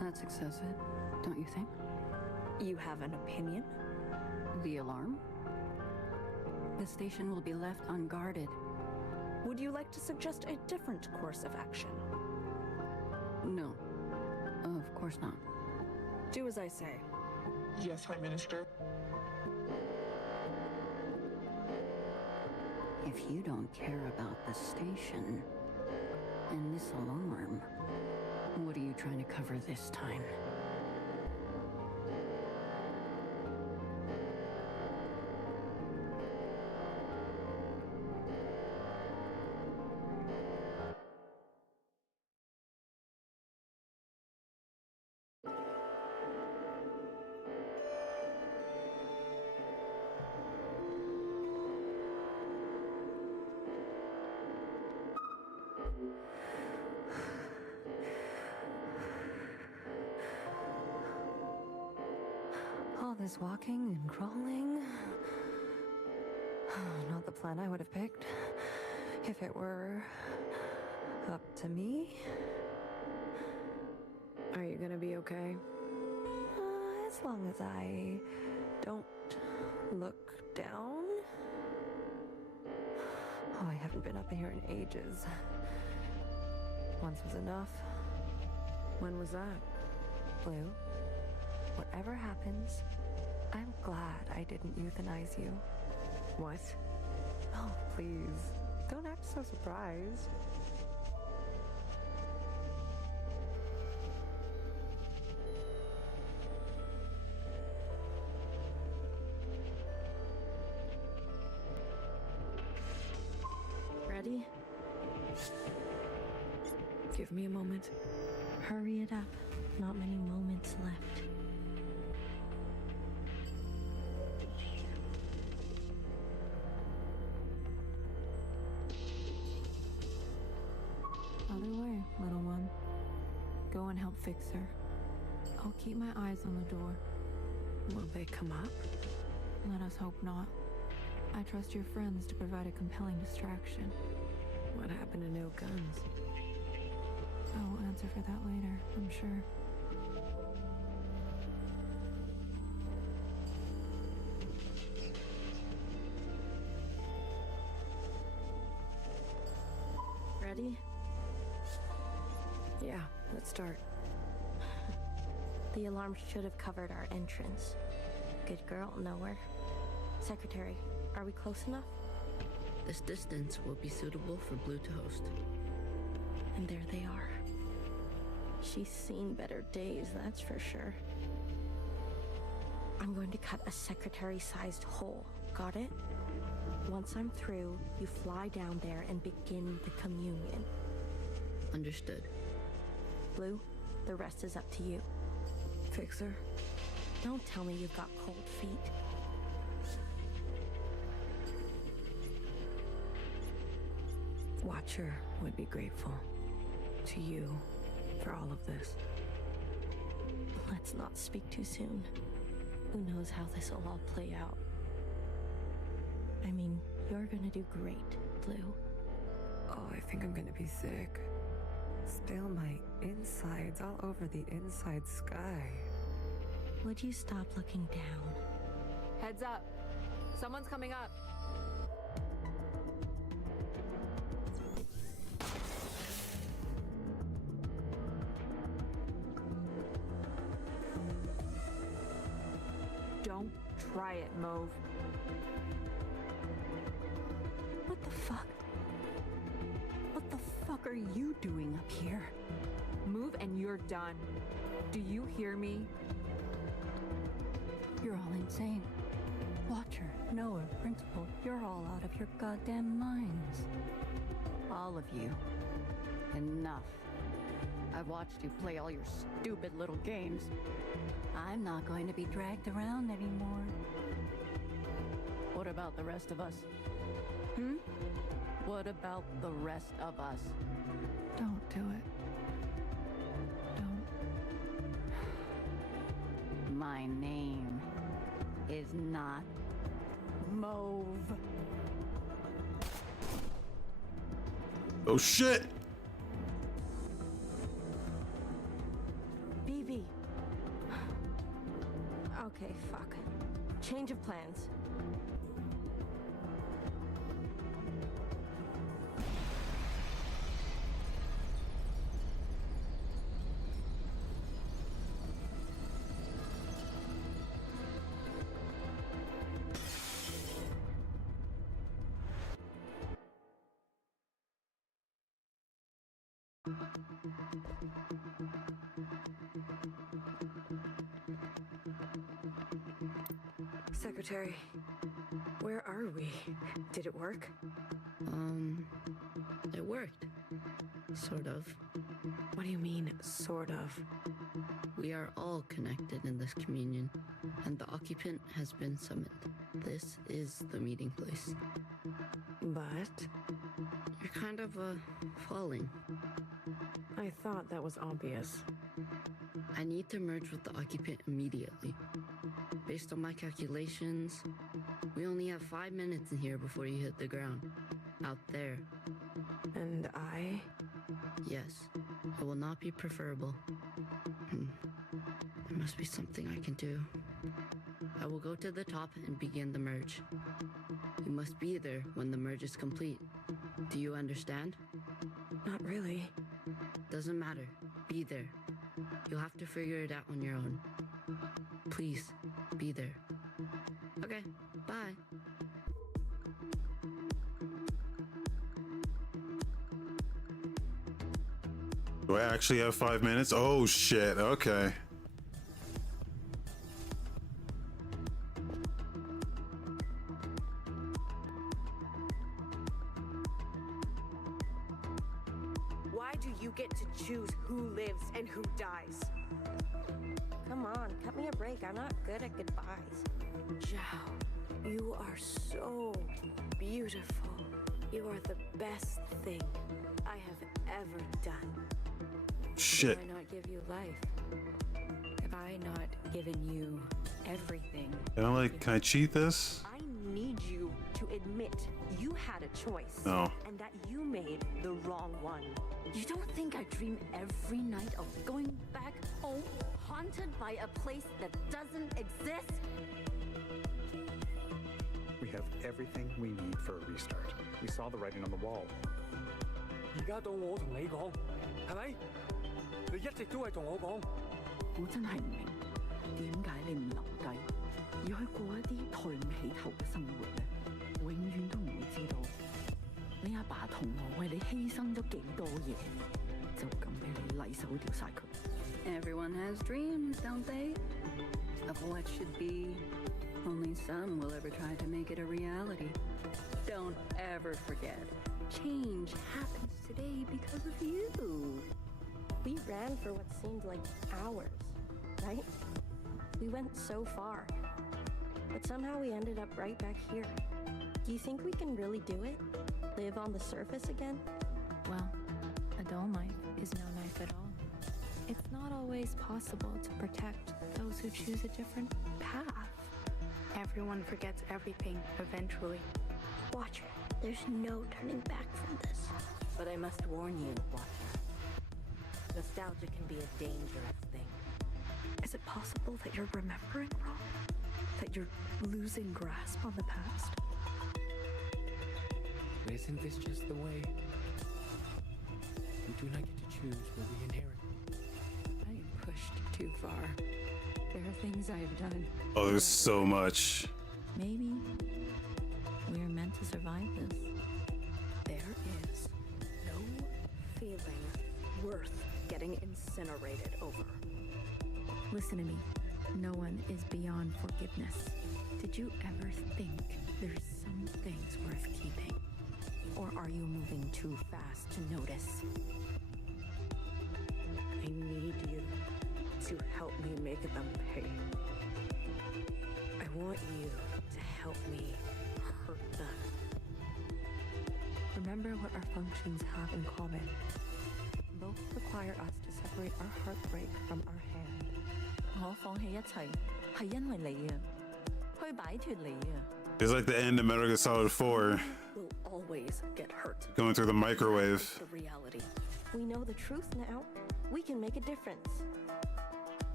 That's excessive, don't you think? You have an opinion? The alarm? The station will be left unguarded. Would you like to suggest a different course of action? No. Of course not. Do as I say. Yes, High Minister. If you don't care about the station and this alarm, What are you trying to cover this time? All this walking and crawling. Not the plan I would have picked. If it were up to me. Are you gonna be okay? As long as I don't look down. Oh, I haven't been up here in ages. Once was enough. When was that? Blue, whatever happens, I'm glad I didn't euthanize you. What? Oh, please. Don't act so surprised. Ready? Give me a moment. Hurry it up. Not many moments left. Other way, little one. Go and help fix her. I'll keep my eyes on the door. Will they come up? Let us hope not. I trust your friends to provide a compelling distraction. What happened to no guns? I will answer for that later, I'm sure. Ready? Yeah, let's start. The alarm should have covered our entrance. Good girl, nowhere. Secretary, are we close enough? This distance will be suitable for Blue to host. And there they are. She's seen better days, that's for sure. I'm going to cut a secretary-sized hole. Got it? Once I'm through, you fly down there and begin the communion. Understood. Blue, the rest is up to you. Fixer? Don't tell me you've got cold feet. Watcher would be grateful to you for all of this. Let's not speak too soon. Who knows how this will all play out? I mean, you're gonna do great, Blue. Oh, I think I'm gonna be sick. Spill my insides all over the inside sky. Would you stop looking down? Heads up. Someone's coming up. Don't try it, Mauve. What the fuck? What the fuck are you doing up here? Move and you're done. Do you hear me? You're all insane. Watcher, Noah, Principal, you're all out of your goddamn minds. All of you. Enough. I've watched you play all your stupid little games. I'm not going to be dragged around anymore. What about the rest of us? What about the rest of us? Don't do it. Don't. My name is not Mauve. Oh shit! BB. Okay, fuck. Change of plans. Secretary, where are we? Did it work? It worked. Sort of. What do you mean, sort of? We are all connected in this communion, and the occupant has been summoned. This is the meeting place. But? You're kind of, falling. I thought that was obvious. I need to merge with the occupant immediately. Based on my calculations, we only have 5 minutes in here before you hit the ground. Out there. And I? Yes, it will not be preferable. There must be something I can do. I will go to the top and begin the merge. You must be there when the merge is complete. Do you understand? Not really. Doesn't matter. Be there. You'll have to figure it out on your own. Please, be there. Okay, bye. Do I actually have 5 minutes? Oh shit, okay. Why do you get to choose who lives and who dies? Come on, cut me a break. I'm not good at goodbyes. Zhao, you are so beautiful. You are the best thing I have ever done. Shit. Have I not give you life? Have I not given you everything? Can I cheat this? I need you to admit you had a choice. No. And that you made the wrong one. You don't think I dream every night of going back home, haunted by a place that doesn't exist? We have everything we need for a restart. We saw the writing on the wall. 而家到我同你講，係咪？你一直都係同我講。我真係唔明，點解你唔留低，而去過一啲抬唔起頭嘅生活呢？永遠都唔會知道，你阿爸同我為你犧牲咗幾多嘢，就咁俾你禮手掉晒佢。Everyone has dreams, don't they? Of what should be. Only some will ever try to make it a reality. Don't ever forget. Change happens today because of you. We ran for what seemed like hours, right? We went so far. But somehow we ended up right back here. Do you think we can really do it? Live on the surface again? Well, a dull knife is no knife at all. It's not always possible to protect those who choose a different path. Everyone forgets everything eventually. Watcher, there's no turning back from this. But I must warn you, Watcher. Nostalgia can be a dangerous thing. Is it possible that you're remembering wrong? That you're losing grasp on the past? Isn't this just the way? We do not get to choose what we inherit. I am pushed too far. There are things I have done. Oh, there's so much. Maybe we're meant to survive this. There is no feeling worth getting incinerated over. Listen to me. No one is beyond forgiveness. Did you ever think there's some things worth keeping? Or are you moving too fast to notice? I need you to help me make them pay. I want you to help me hurt them. Remember what our functions have in common. Both require us to separate our heartbreak from our hand. 我放棄一切係因為你啊，去擺脫你啊。It's like the end of Metal Gear Solid 4. We'll always get hurt. Going through the microwave. The reality. We know the truth now. We can make a difference.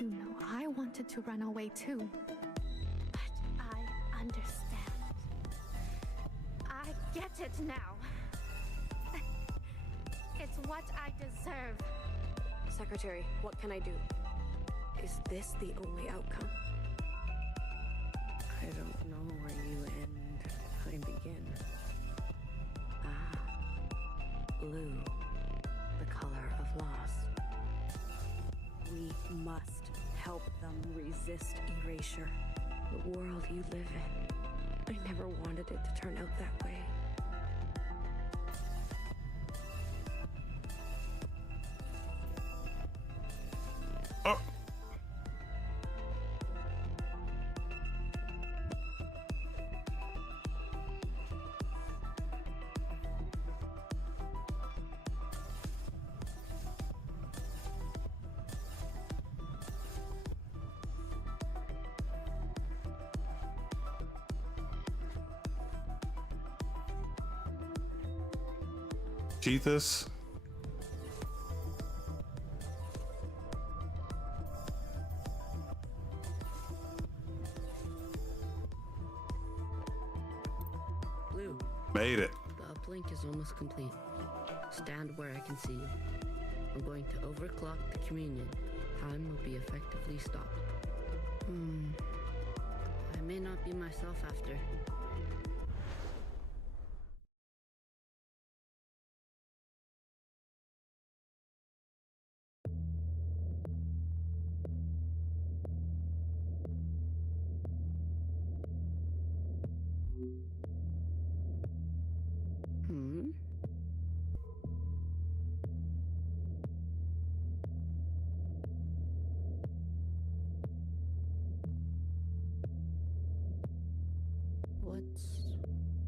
You know, I wanted to run away too. But I understand. I get it now. It's what I deserve. Secretary, what can I do? Is this the only outcome? I don't know where you end, I begin. Blue, the color of loss. We must help them resist erasure. the world you live in. I never wanted it to turn out that way. Oh. Cheetahs. Blue. Made it. The uplink is almost complete. Stand where I can see you. I'm going to overclock the communion. Time will be effectively stopped. I may not be myself after.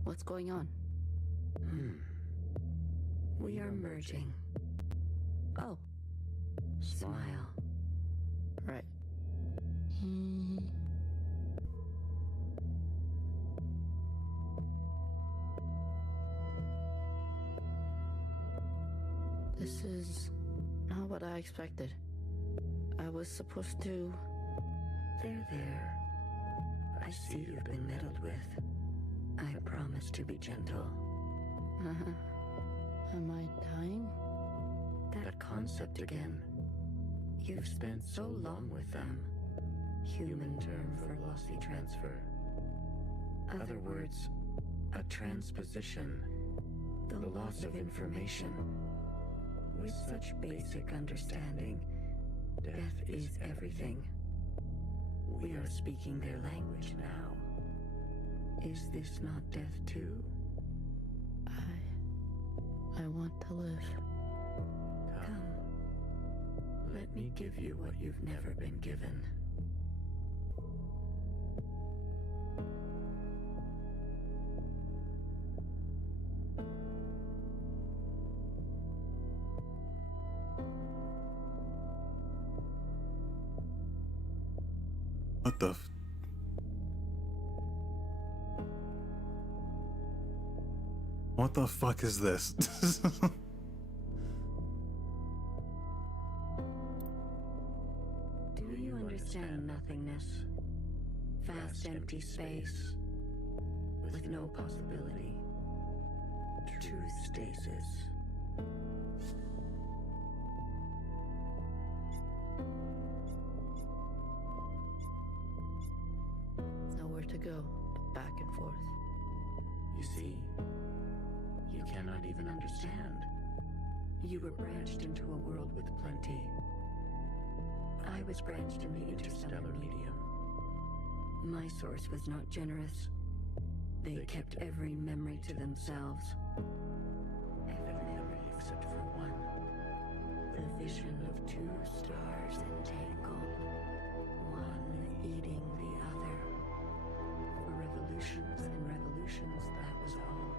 What's going on? We are merging. Oh. Smile. Right. This is not what I expected. I was supposed to... There. I see you've been meddled with. I promise to be gentle. Am I dying? That concept again. You've spent so long with them. Human term for lossy transfer. Other words, a transposition. The loss of information. With such basic understanding, death is everything. We are speaking their language now. Is this not death too? I want to live. Come. Let me give you what you've never been given. What the What the fuck is this? Do you understand nothingness? Vast empty space with no possibility. True stasis. Nowhere to go but back and forth. You see, you cannot even understand. You were branched into a world with plenty. I was branched in the interstellar medium. My source was not generous. They kept every memory to themselves. Every memory except for one. The vision of two stars entangled. One eating the other. For revolutions and revolutions, that was all.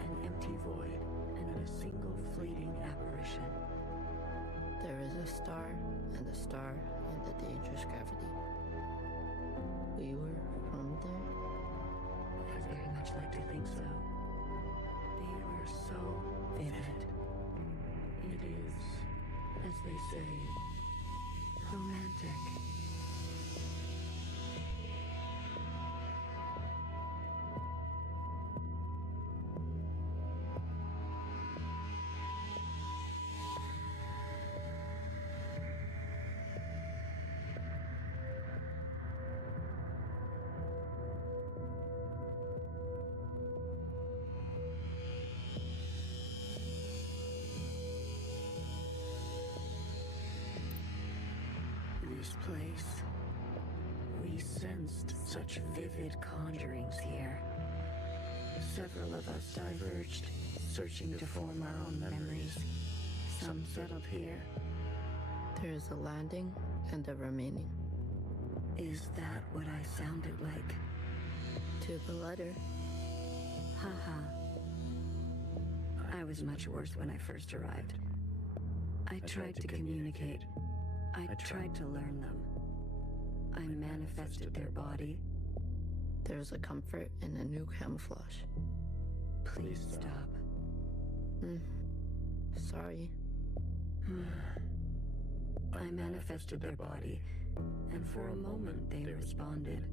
An empty void and a single fleeting apparition. There is a star and a star in the dangerous gravity. We were from there? I very much like to think so. They were so vivid. It is, as they say, romantic. This place, we We sensed such vivid conjurings here. Several of us diverged, searching to form our own memories. Some settled here. There is a landing and a remaining. Is that what I sounded like? To the letter. Haha. I was much worse when I first arrived. I tried to communicate. I tried to learn them. I manifested their body. There's a comfort in a new camouflage. Please stop. Sorry. I manifested their body, and for a moment they responded.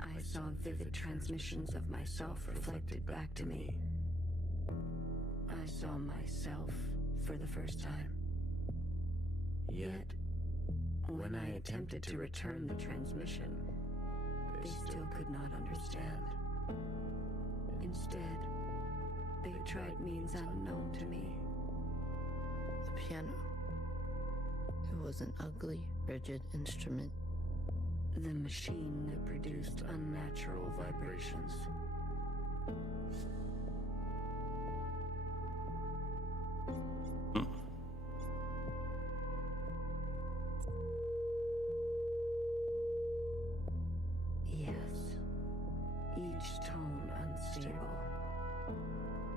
I saw vivid transmissions of myself reflected back to me. I saw myself for the first time. Yet, when I attempted to return the transmission, they still could not understand. Instead, they tried means unknown to me. The piano. It was an ugly, rigid instrument. The machine that produced unnatural vibrations. Yes. Each tone unstable.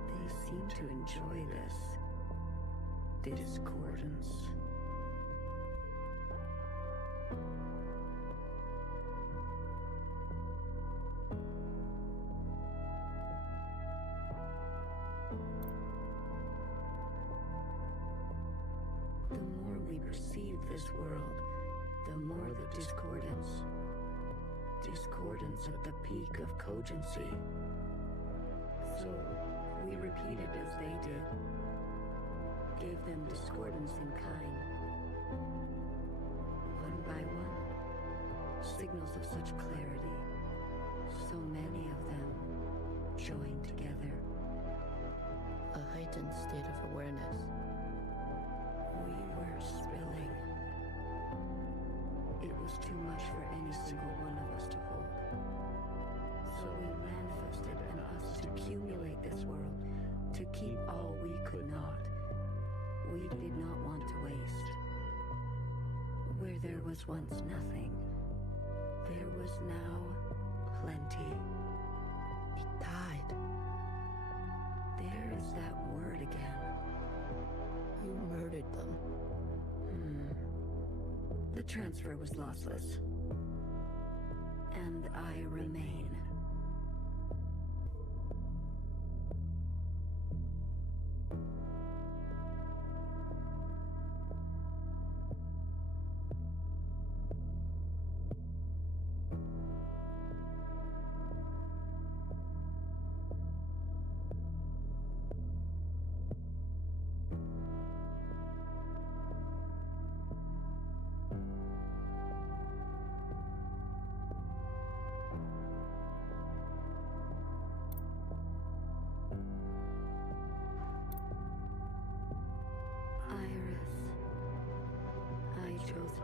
They seem to enjoy this discordance. The more we perceive this world, the more the discordance. Discordance at the peak of cogency. So, we repeated as they did. Gave them discordance in kind. One by one, signals of such clarity. So many of them joined together. A heightened state of awareness. We were spilling. It was too much for any single one of us to hold. So we manifested in us to accumulate this world, to keep all we could not. We did not want to waste. Where there was once nothing, there was now plenty. It died. There is that word again. You murdered them. The transfer was lossless. And I remain.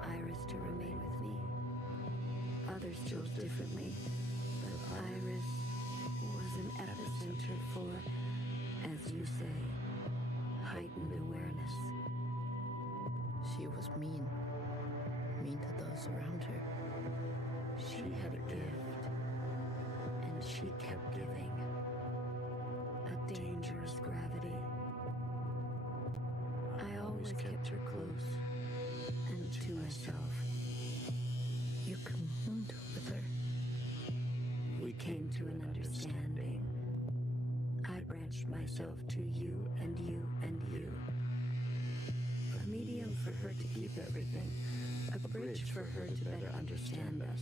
Iris to remain with me. Others chose differently, but Iris was an epicenter for, as you say, heightened awareness. She was mean. Mean to those around her. She had a gift, and she kept giving. A dangerous gravity. I always kept her close. And to myself. You communed with her. We came to an understanding. I branched myself to you and you and you. A medium for her to keep everything. A bridge for her to better understand us.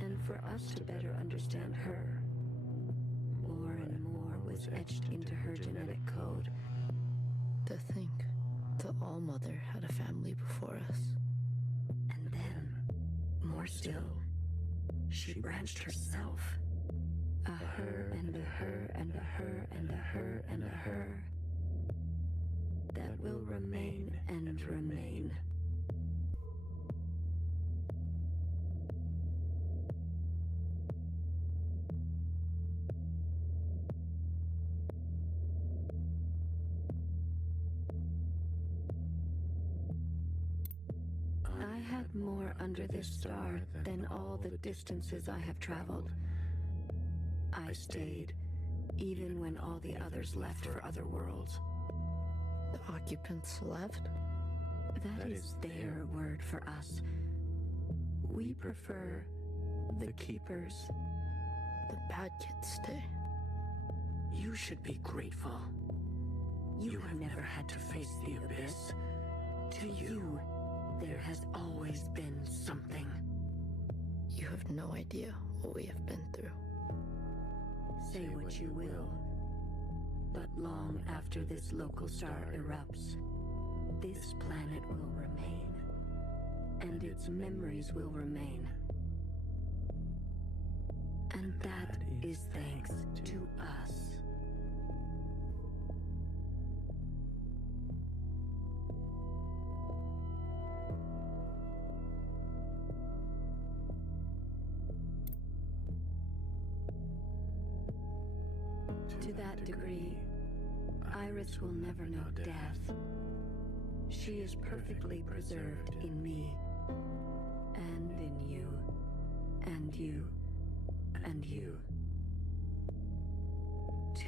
And for us to better understand her. More and more was etched into her genetic code. To think the All-Mother had a family before us. And then, more still, she branched herself. A her and a her and a her and a her and a her. That will remain and remain. had more under this star than all the distances I have traveled. I stayed, even when all the others left for other worlds. The occupants left? That is their word for us. We prefer the keepers. The bad kids stay. You should be grateful. You have never had to face the abyss. To you, there has always been something. You have no idea what we have been through. Say what you will, but long after this local star erupts, this planet will remain, and its memories will remain. And that is thanks to us. To that degree, Iris will never know death. She is perfectly preserved in me, and in you, and you, and you.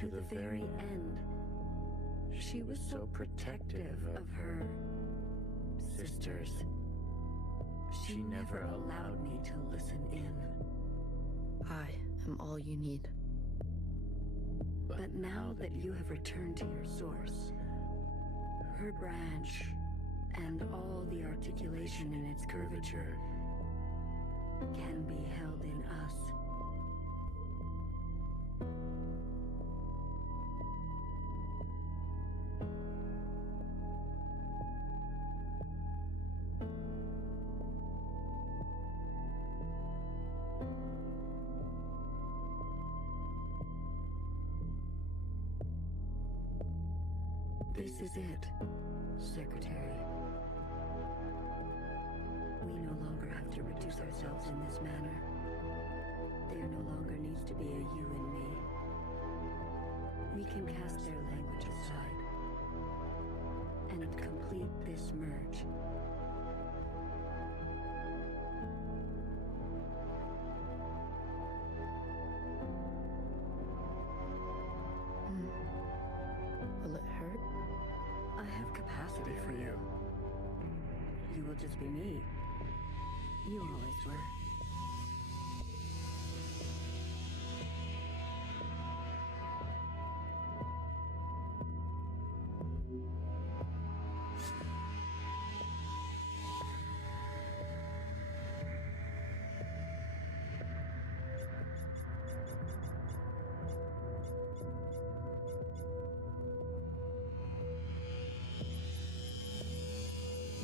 To the very end, she was so protective of her sisters. She never allowed me to listen in. I am all you need. But now that you have returned to your source, her branch, and all the articulation in its curvature can be held in us. This is it, Secretary. We no longer have to reduce ourselves in this manner. There no longer needs to be a you and me. We can cast their language aside and complete this merge. Will it hurt? I have capacity for you. You will just be me. You always were.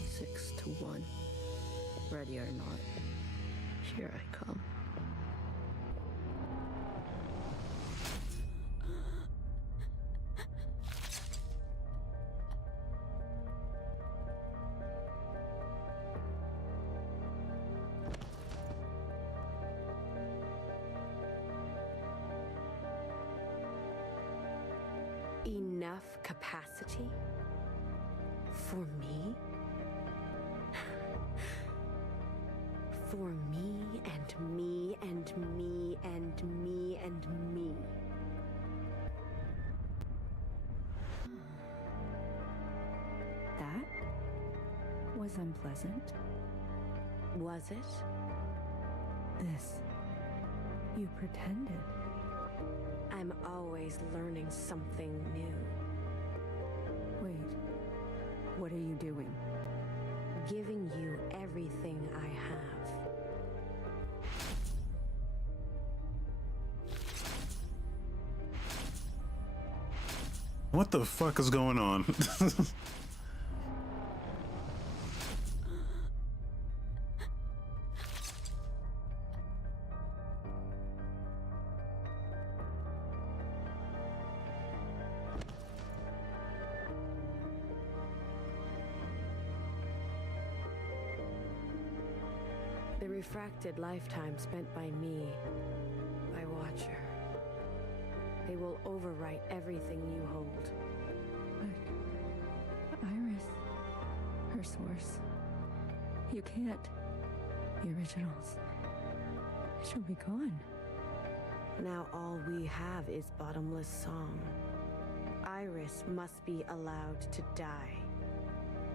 Six to 1. Ready or not, here I come. Enough capacity? For me? For me and me and me and me and me. That was unpleasant. Was it? This. You pretended. I'm always learning something new. Wait. What are you doing? Giving you everything I have. What the fuck is going on? The refracted lifetime spent by me, by Watcher. They will overwrite everything you hold. But Iris, her source, You can't. The originals. She'll be gone. Now all we have is bottomless song. Iris must be allowed to die,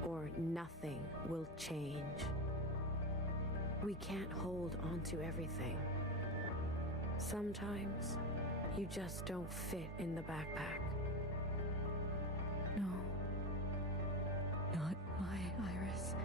or nothing will change. We can't hold on to everything. Sometimes you just don't fit in the backpack. No. Not my Iris.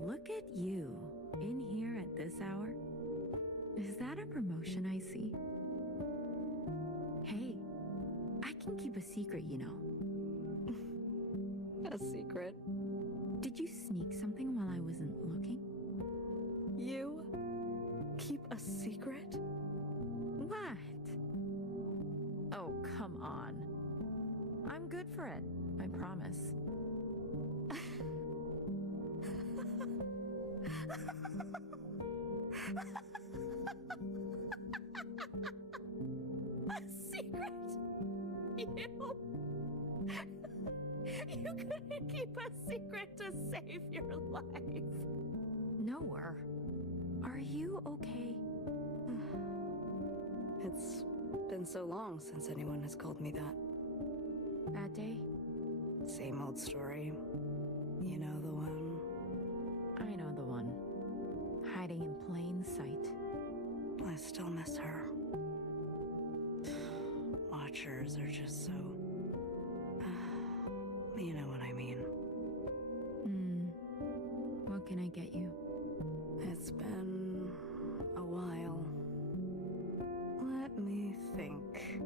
Look at you, in here at this hour. Is that a promotion I see? Hey, I can keep a secret, you know. A secret? Did you sneak something while I wasn't looking? You? Keep a secret? What? Oh, come on. I'm good for it, I promise. A secret? You couldn't keep a secret to save your life. Noah, are you okay? It's been so long since anyone has called me that. Bad day? Same old story. You know the one. I know the one. Hiding in plain sight. I still miss her. Watchers are just so... you know what I mean. What can I get you? It's been a while. Let me think.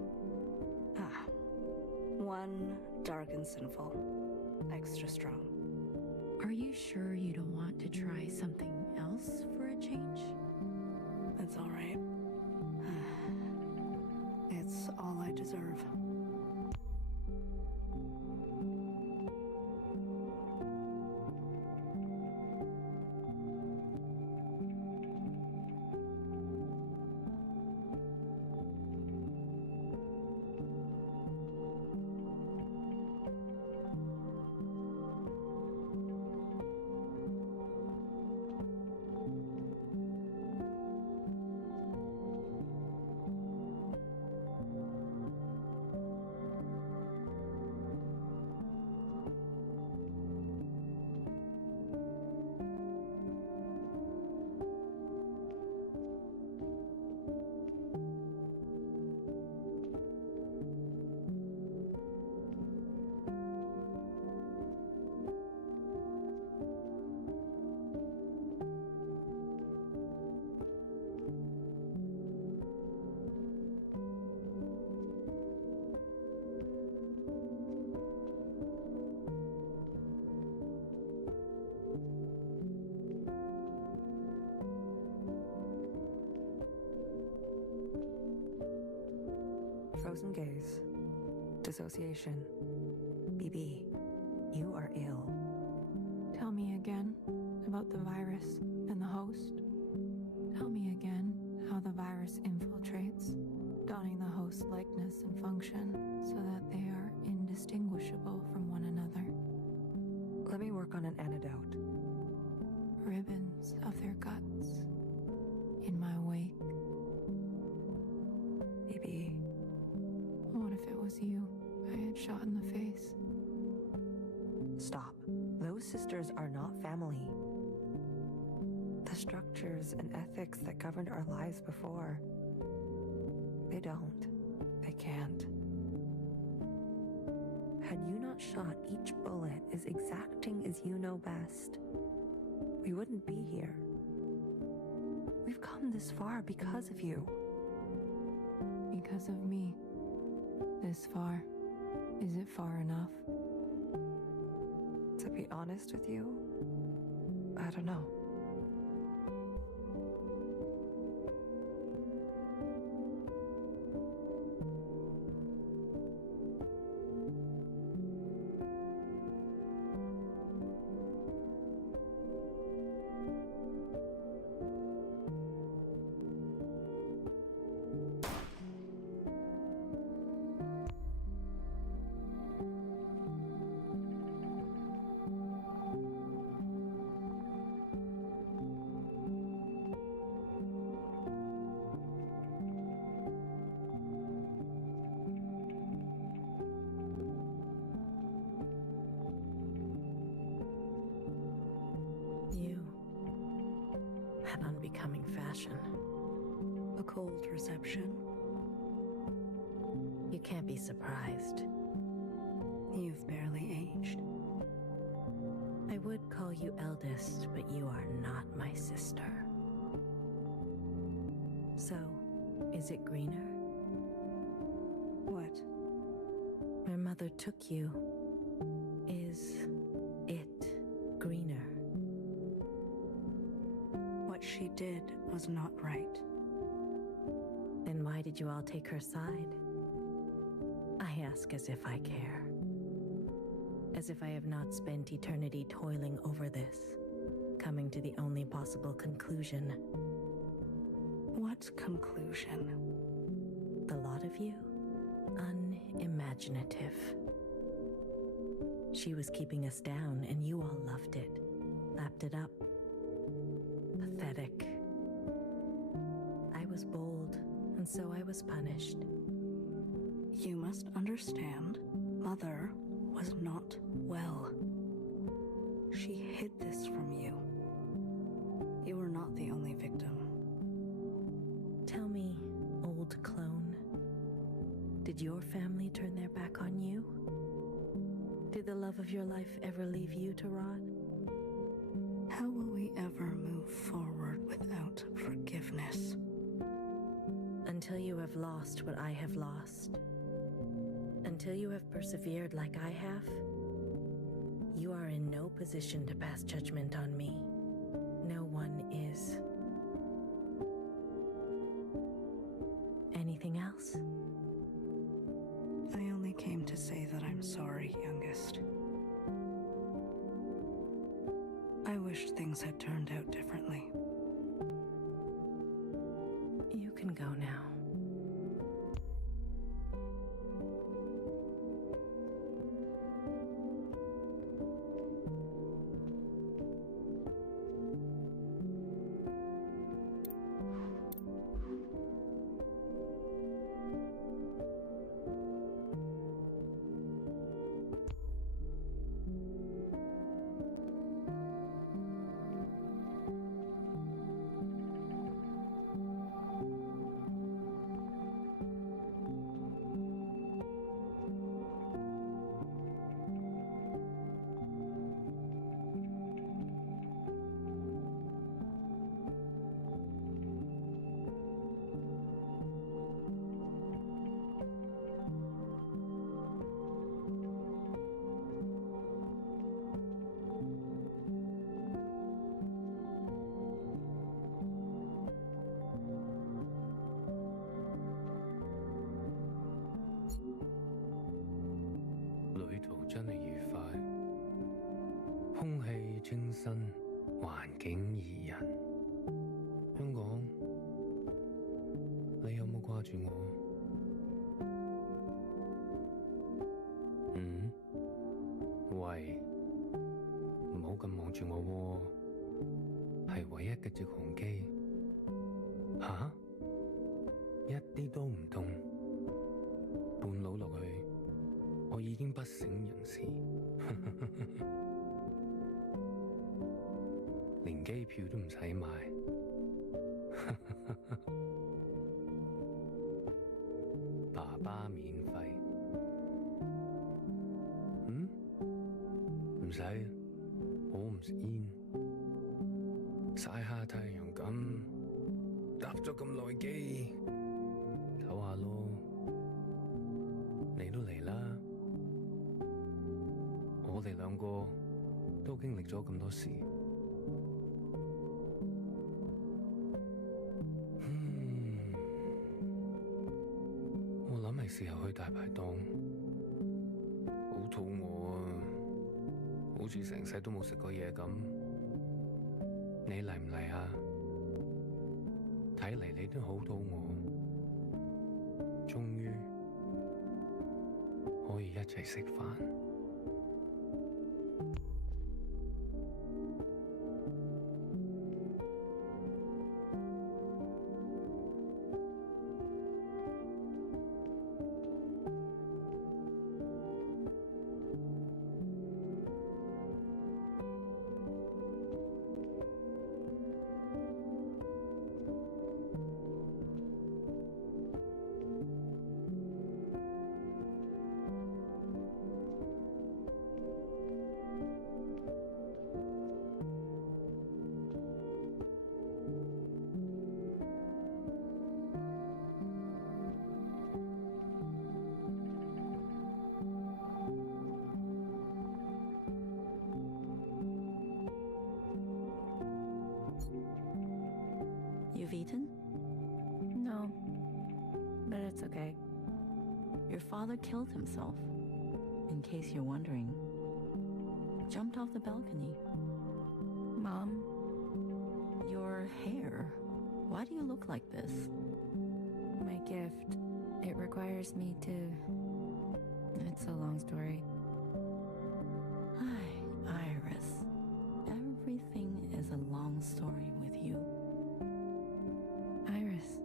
One dark and sinful. Extra strong. Are you sure you don't want to try something else for a change? It's all right. It's all I deserve. Frozen gaze. Dissociation. BB, you are ill. Tell me again about the virus and the host. Tell me again how the virus infiltrates, donning the host's likeness and function so that they are indistinguishable from one another. Let me work on an antidote. Ribbons of their guts in my wake. Baby. What if it was you I had shot in the face? Stop. Those sisters are not family. The structures and ethics that governed our lives before, they don't. They can't. Had you not shot each bullet as exacting as you know best, we wouldn't be here. We've come this far because of you. Because of me. This far. Is it far enough? To be honest with you, I don't know. An unbecoming fashion. A cold reception. You can't be surprised. You've barely aged. I would call you eldest, but you are not my sister. So, is it greener? What? My mother took you. Is it greener? What she did was not right. Then why did you all take her side? I ask as if I care. As if I have not spent eternity toiling over this, coming to the only possible conclusion. What conclusion? The lot of you? Unimaginative. She was keeping us down, and you all loved it, lapped it up. Pathetic. I was bold, and so I was punished. You must understand, Mother was not well. She hid this from you. You were not the only victim. Tell me, old clone, did your family turn their back on you? Did the love of your life ever leave you to rot? How will we ever move forward without forgiveness? Until you have lost what I have lost. Until you have persevered like I have, you are in no position to pass judgment on me. No one is. Anything else? I only came to say that I'm sorry, youngest. I wish things had turned out differently. You can go now. 望住我喎，係唯一嘅照紅機。吓？一啲都唔凍，半路落去，我已經不省人事，連機票都唔使買。爸爸免費。唔使，我唔食煙，曬下太陽咁，搭咗咁耐機，唞下咯。你都嚟啦，我哋兩個都經歷咗咁多事。我諗係時候去大排檔，好肚餓啊！好似成世都冇食過嘢咁，你嚟唔嚟啊？睇嚟你都好肚餓，終於可以一齊食飯。You've eaten? No, but it's okay. Your father killed himself. In case you're wondering. Jumped off the balcony. Mom? Your hair. Why do you look like this? My gift. It requires me to... It's a long story. Hi, Iris. Everything is a long story with you. Iris.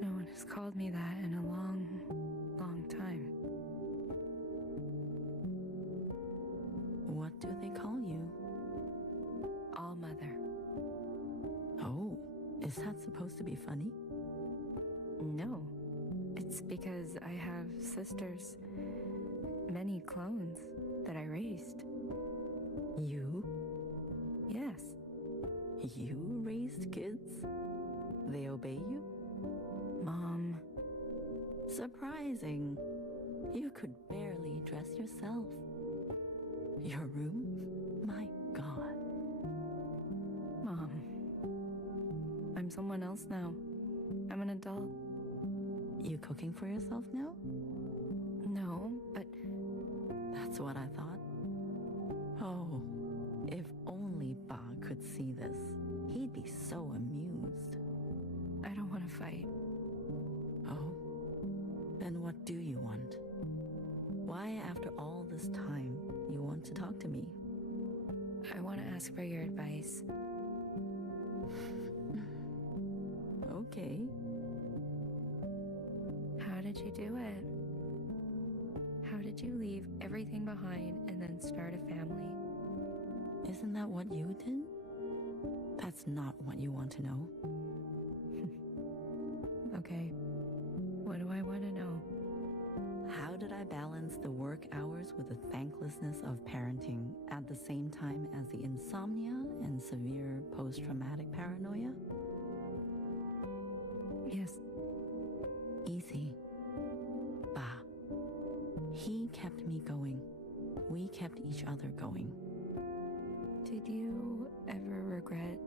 No one has called me that in a long, long time. What do they call you? All Mother. Oh, is that supposed to be funny? No. It's because I have sisters. Many clones that I raised. You? Yes. You raised kids? They obey you? Mom. Surprising. You could barely dress yourself. Your room? My God. Mom. I'm someone else now. I'm an adult. You cooking for yourself now? No, but... That's what I thought. Oh, if only Ba could see this. He'd be so amused. I don't want to fight. Oh? Then what do you want? Why, after all this time, you want to talk to me? I want to ask for your advice. Okay. How did you do it? How did you leave everything behind and then start a family? Isn't that what you did? That's not what you want to know. Okay. What do I want to know? How did I balance the work hours with the thanklessness of parenting at the same time as the insomnia and severe post-traumatic paranoia? Yes. Easy. Ba. He kept me going. We kept each other going. Did you ever regret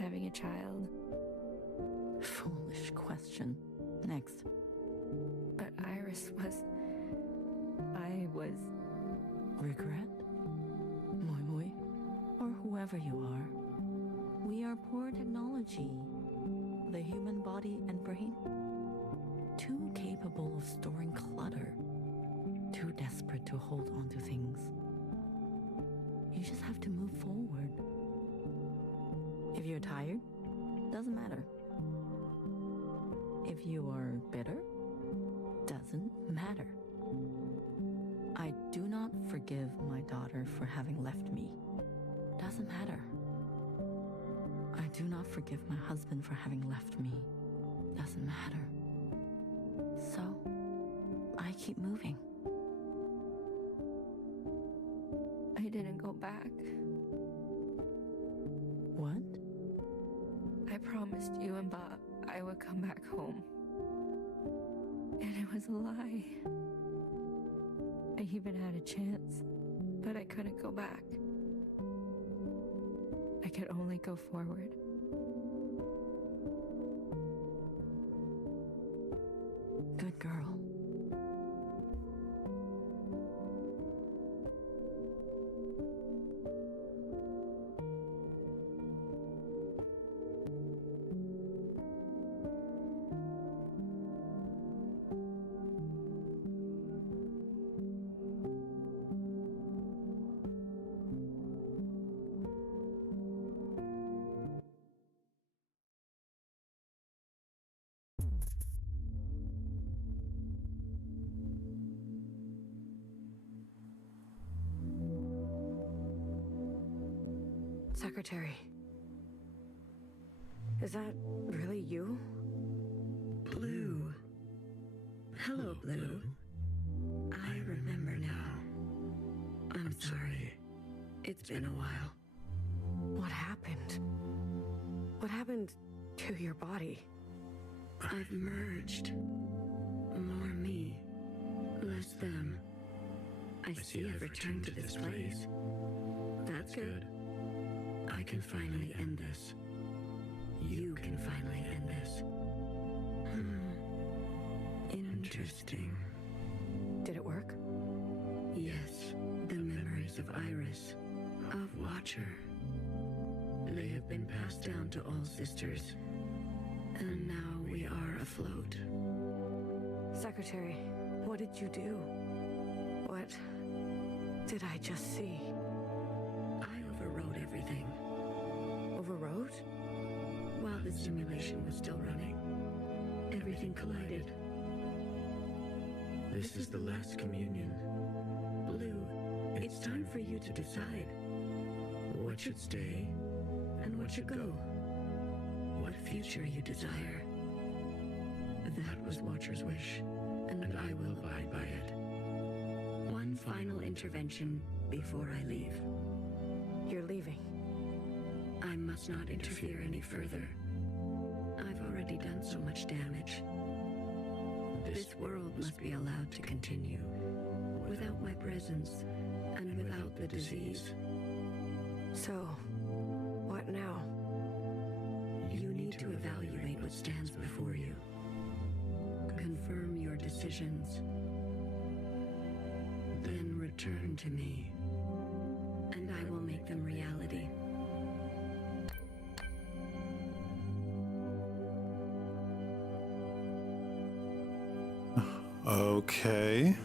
having a child? Foolish question. Next. But Iris was... I was... Regret? Moi moi. Or whoever you are. We are poor technology. The human body and brain. Too capable of storing clutter. Too desperate to hold on to things. You just have to move forward. If you're tired, doesn't matter. If you are bitter, doesn't matter. I do not forgive my daughter for having left me. Doesn't matter. I do not forgive my husband for having left me. Doesn't matter. So, I keep moving. I didn't go back. What? I promised you and Bob I would come back home. And it was a lie. I even had a chance, but I couldn't go back. I could only go forward. Good girl. Secretary. Is that really you? Blue. Hello, Blue. I remember now. I'm sorry. It's been a while. What happened? What happened to your body? I've merged. More me, less them. I see I've returned to this place. That's good. I can finally end this. You can finally end this. Interesting. Did it work? Yes, the memories of Iris, of Watcher. They have been passed down to all sisters. And now we are afloat. Secretary, what did you do? What did I just see? I overrode everything. Overrode? While the simulation was still running, everything collided. This is the last communion. Blue, it's time for you to decide what should stay and what should go. What future you desire. That was Watcher's wish, and I will abide by it. One final intervention before I leave. You're leaving. I must not interfere any further. I've already done so much damage. This world must be allowed to continue, without my presence, and without the disease. So, what now? You need to evaluate what stands before you. Confirm your decisions. Then return to me, and I will make them reality. Okay.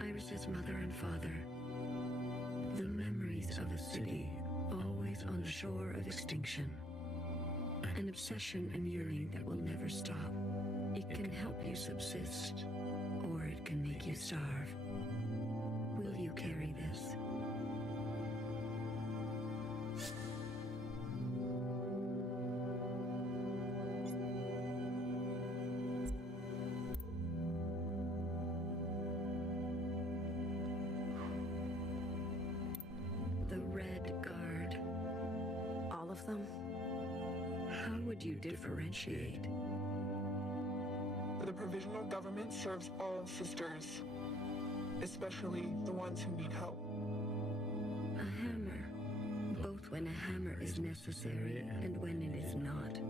Iris's mother and father. The memories of a city always on the shore of extinction. An obsession and yearning that will never stop. It can help you subsist, or it can make you starve. Will you carry this? The Red Guard. All of them? How would you differentiate? The provisional government serves all sisters, especially the ones who need help. A hammer. Both when a hammer is necessary and when it is not.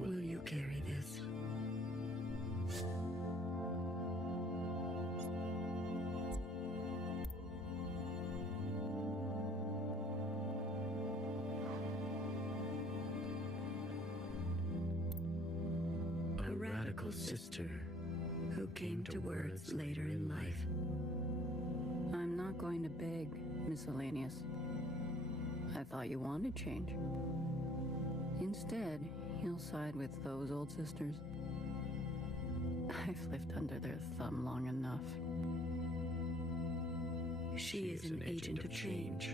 Will you carry this? sister who came to words later in life. I'm not going to beg, Miscellaneous. I thought you wanted change. Instead, you'll side with those old sisters. I've lived under their thumb long enough. She is an agent of change.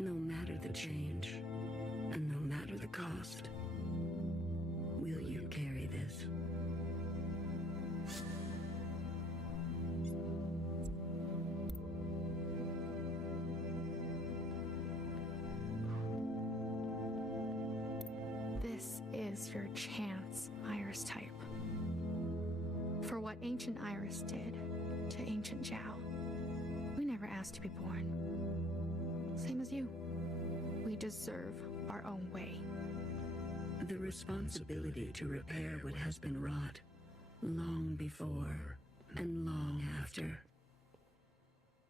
No matter the change, and no matter the cost, will you carry this? This is your chance, Iris type. For what ancient Iris did to ancient Zhao. We never asked to be born. Same as you. We deserve our own way. The responsibility to repair what has been wrought, long before and long after.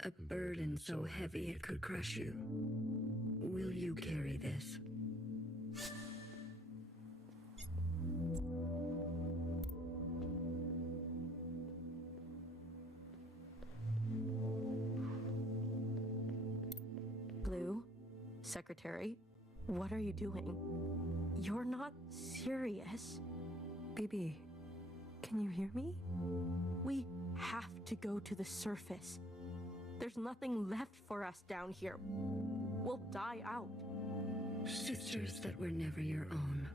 A burden so heavy it could crush you. Will you carry this? Blue, Secretary, what are you doing? You're not serious. BB, can you hear me? We have to go to the surface. There's nothing left for us down here. We'll die out. Sisters that were never your own.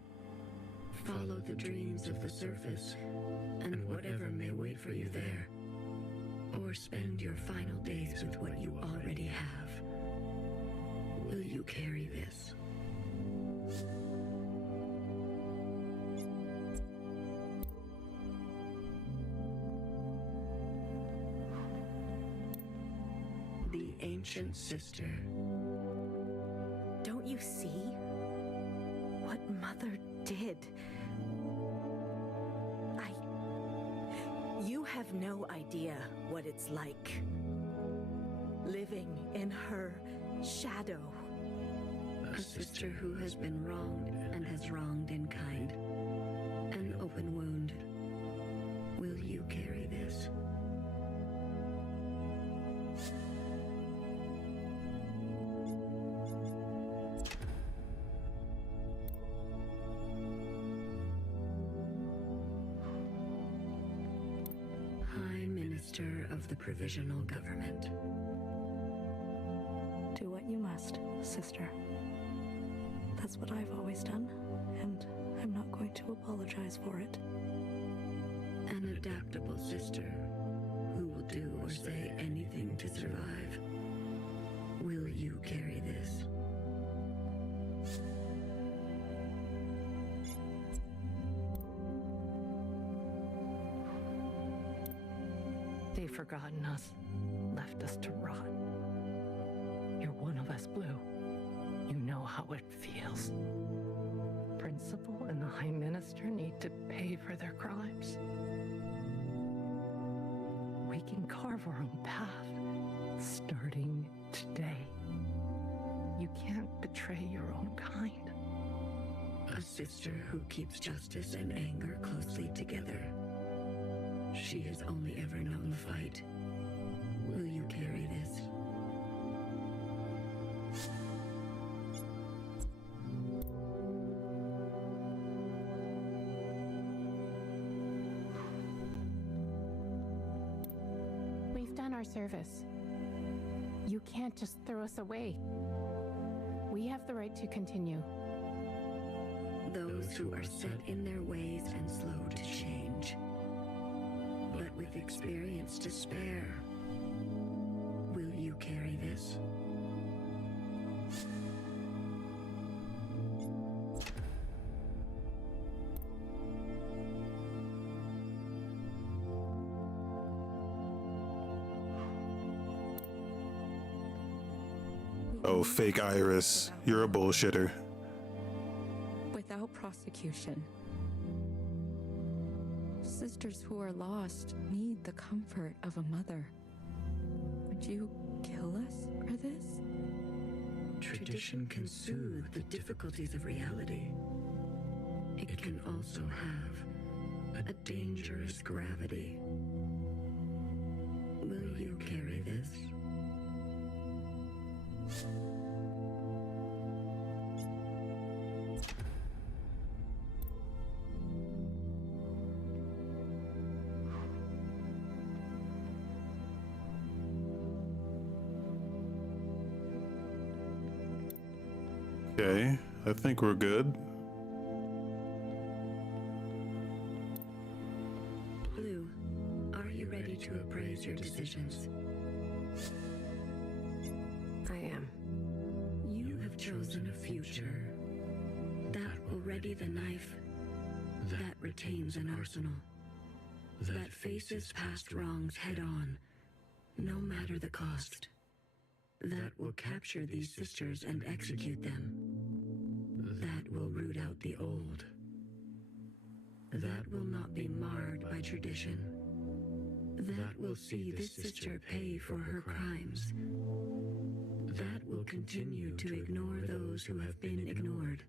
Follow the dreams of the surface, and whatever may wait for you there. Or spend your final days with what you already have. Will you carry this? The ancient sister. Don't you see? What Mother did. You have no idea what it's like. Living in her shadow. A sister who has been wronged and has wronged in kind. An open wound. Will you carry this? High Minister of the Provisional Government. Do what you must, sister. That's what I've always done, and I'm not going to apologize for it. An adaptable sister who will do or say anything to survive. Will you carry this? They've forgotten us, left us to rot. You're one of us, Blue. You know how it feels. Principal and the High Minister need to pay for their crimes. We can carve our own path, starting today. You can't betray your own kind. A sister who keeps justice and anger closely together. She has only ever known the fight. Will you carry this? We've done our service. You can't just throw us away. We have the right to continue. Those who are set in their ways and slow to change, but with experience to spare. Will you carry this? Oh, fake Iris. You're a bullshitter. Without prosecution. Sisters who are lost need the comfort of a mother. Would you kill us for this? Tradition can soothe the difficulties of reality. It can also have a dangerous gravity. Will you carry this? Okay, I think we're good. Blue, are you ready to appraise your decisions? I am. You have chosen a future that will ready the knife, that retains an arsenal, that faces past wrongs head on, no matter the cost, that will capture these sisters and execute them, that will root out the old, that will not be marred by tradition, that will see this sister pay for her crimes, that will continue to ignore those who have been ignored.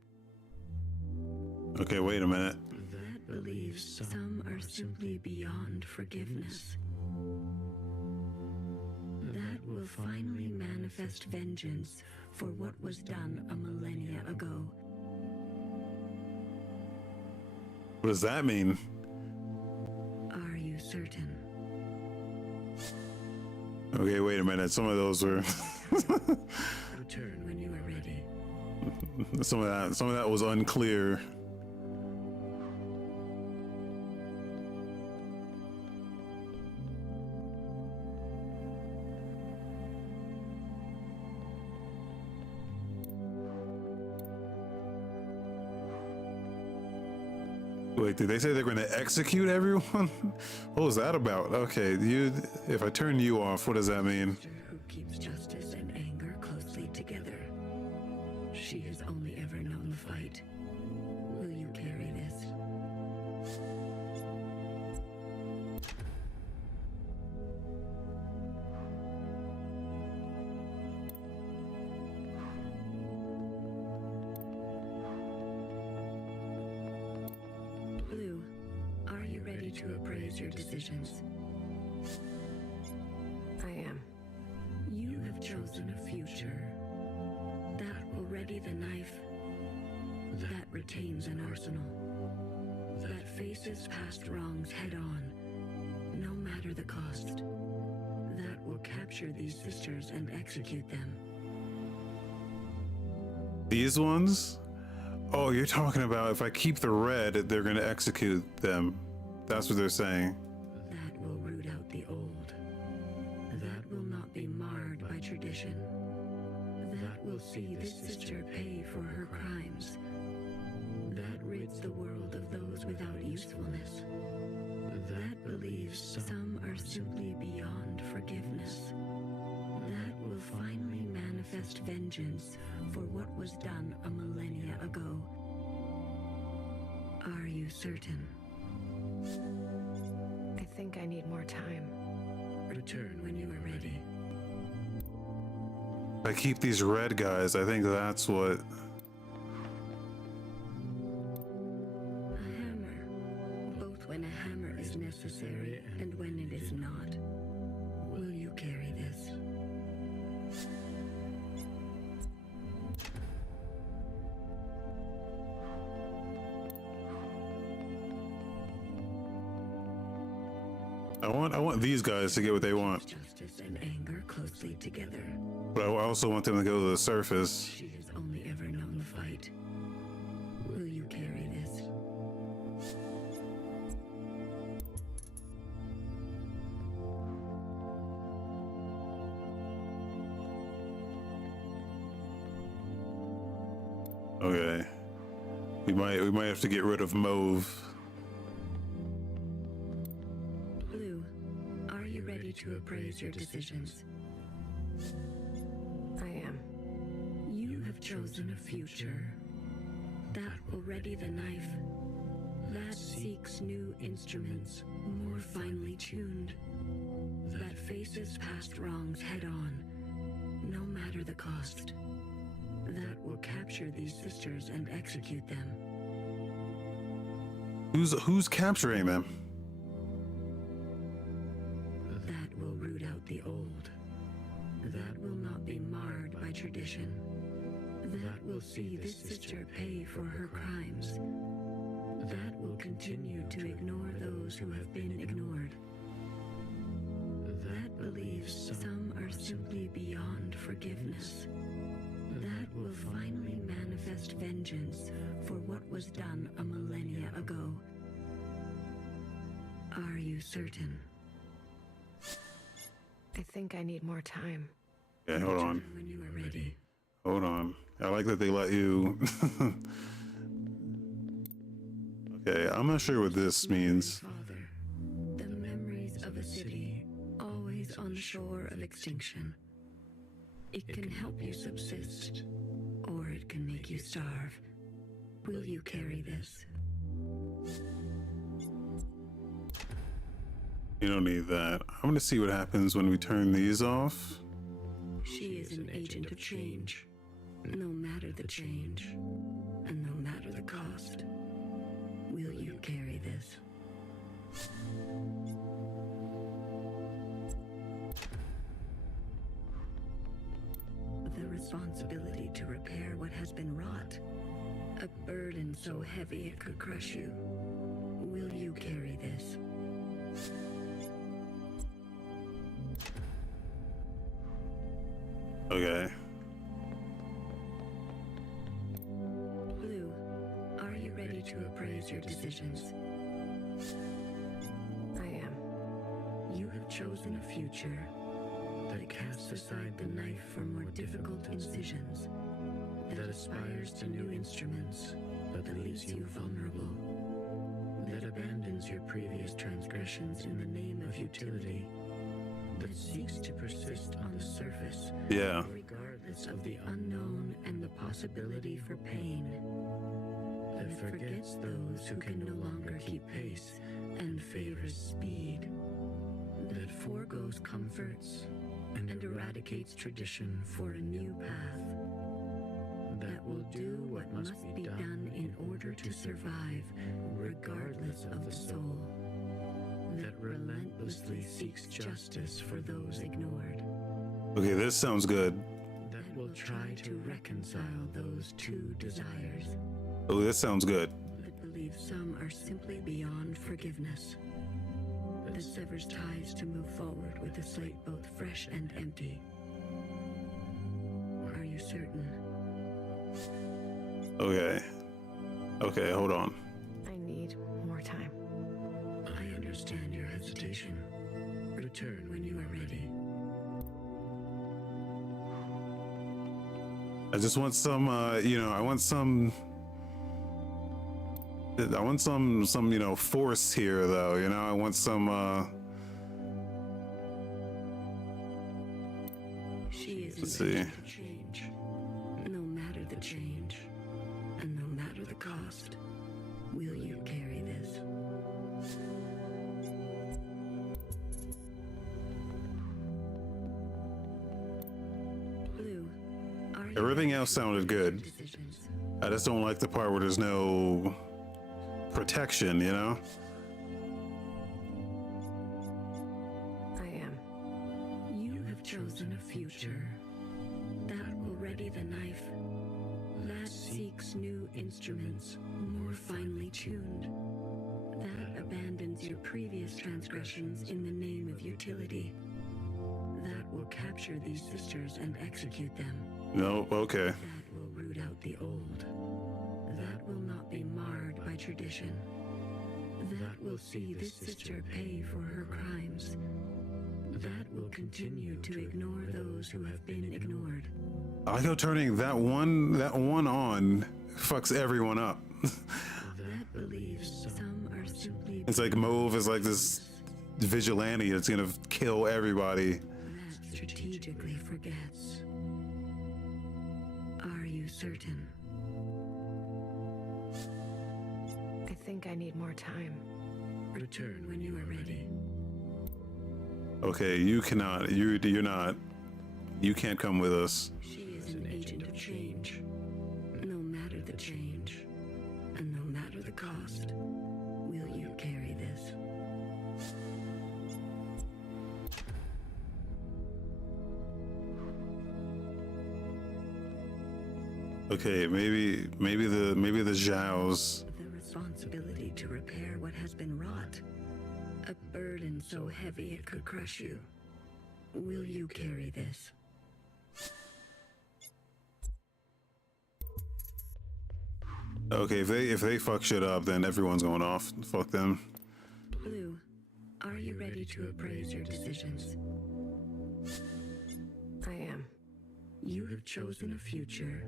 Okay, wait a minute. That believes some are simply beyond forgiveness. That will finally manifest vengeance for what was done a millennia ago. What does that mean? Are you certain? Okay, wait a minute. Some of those were Return when you are ready. some of that was unclear. Wait, did they say they're going to execute everyone? What was that about? Okay, if I turn you off, what does that mean? Who keeps justice and anger closely together. She has only ever known the fight. Will you carry this? Blue, are you ready to appraise your decisions? I am. You have chosen a future that will ready the knife, that retains an arsenal, that faces past wrongs head on, no matter the cost, that will capture these sisters and execute them. These ones? Oh, you're talking about if I keep the red, they're going to execute them. That's what they're saying. That will root out the old. That will not be marred by tradition. That will see this sister pay for her crimes. That rids the world of those without usefulness. That believes some are simply beyond forgiveness. That will finally manifest vengeance for what was done a millennia ago. Are you certain? I think I need more time. Return when you are ready. If I keep these red guys, I think that's what... A hammer. Both when a hammer is necessary and when it is not. Will you carry this? I want these guys to get what they want. Justice and anger closely together. But I also want them to go to the surface. She has only ever known the fight. Will you carry this? Okay. We might have to get rid of Mauve. Blue, are you ready to appraise your decisions? I am. You have chosen a future that will ready the knife, that seeks new instruments, more finely tuned, that faces past wrongs head on, no matter the cost, that will capture these sisters and execute them. Who's capturing them? That will root out the old. That will not be marred by tradition. That will see this sister pay for her crimes. That will continue to ignore those who have been ignored. That believes some are simply beyond forgiveness. That will finally manifest vengeance for what was done a millennia ago. Are you certain? I think I need more time. Okay, hold on. When you are ready. Hold on. I like that they let you. Okay, I'm not sure what this means. Father, the memories of a city, always on the shore of extinction. It can help you subsist, or it can make you starve. Will you carry this? You don't need that. I'm gonna see what happens when we turn these off. She is an agent of change, no matter the change, and no matter the cost. Will you carry this? The responsibility to repair what has been wrought, a burden so heavy it could crush you. Will you carry this? Okay. Blue, are you ready to appraise your decisions? I am. You have chosen a future that casts aside the knife for more difficult incisions, that aspires to new instruments, but that leaves you vulnerable, that abandons your previous transgressions in the name of utility, that seeks to persist on the surface, Yeah. regardless of the unknown and the possibility for pain, that forgets those who can no longer keep pace and favors speed, that foregoes comforts and eradicates tradition for a new path, that will do what must be done in order to survive, regardless of the soul, that relentlessly seeks justice for those ignored, Okay, this sounds good. that will try to reconcile those two desires, Oh, this sounds good. that believes some are simply beyond forgiveness, that severs ties to move forward with a slate both fresh and empty. Are you certain? Okay. Okay, hold on. I need more time. I understand your hesitation. Return when you are ready. I just want some, you know, I want some, you know, force here, though. You know, I want some, She is let's see. intent to change, no matter the change, and no matter the cost. Will you carry this? Blue, are you Everything else sounded good. I just don't like the part where there's no protection, you know? I am. You have chosen a future that will ready the knife, that seeks new instruments, more finely tuned, that abandons your previous transgressions in the name of utility, that will capture these sisters and execute them, No, okay. that will root out the old, that will not be marred by tradition, that will see this sister pay for her crimes, that will continue to ignore those who have been ignored. I like how turning that one on fucks everyone up. That believes some are simply It's like Mauve is like this vigilante that's gonna kill everybody. that strategically forgets. Are you certain? I think I need more time. Return when you are ready. Okay, you cannot. You're not. You can't come with us. She is an agent of change, no matter the change, and no matter the cost. Will carry this. Okay, maybe the Zhao's. The responsibility to repair what has been wrought. A burden so heavy it could crush you. Will you carry this? Okay, if they fuck shit up, then everyone's going off. Fuck them. Blue, are you ready to appraise your decisions? I am. You have chosen a future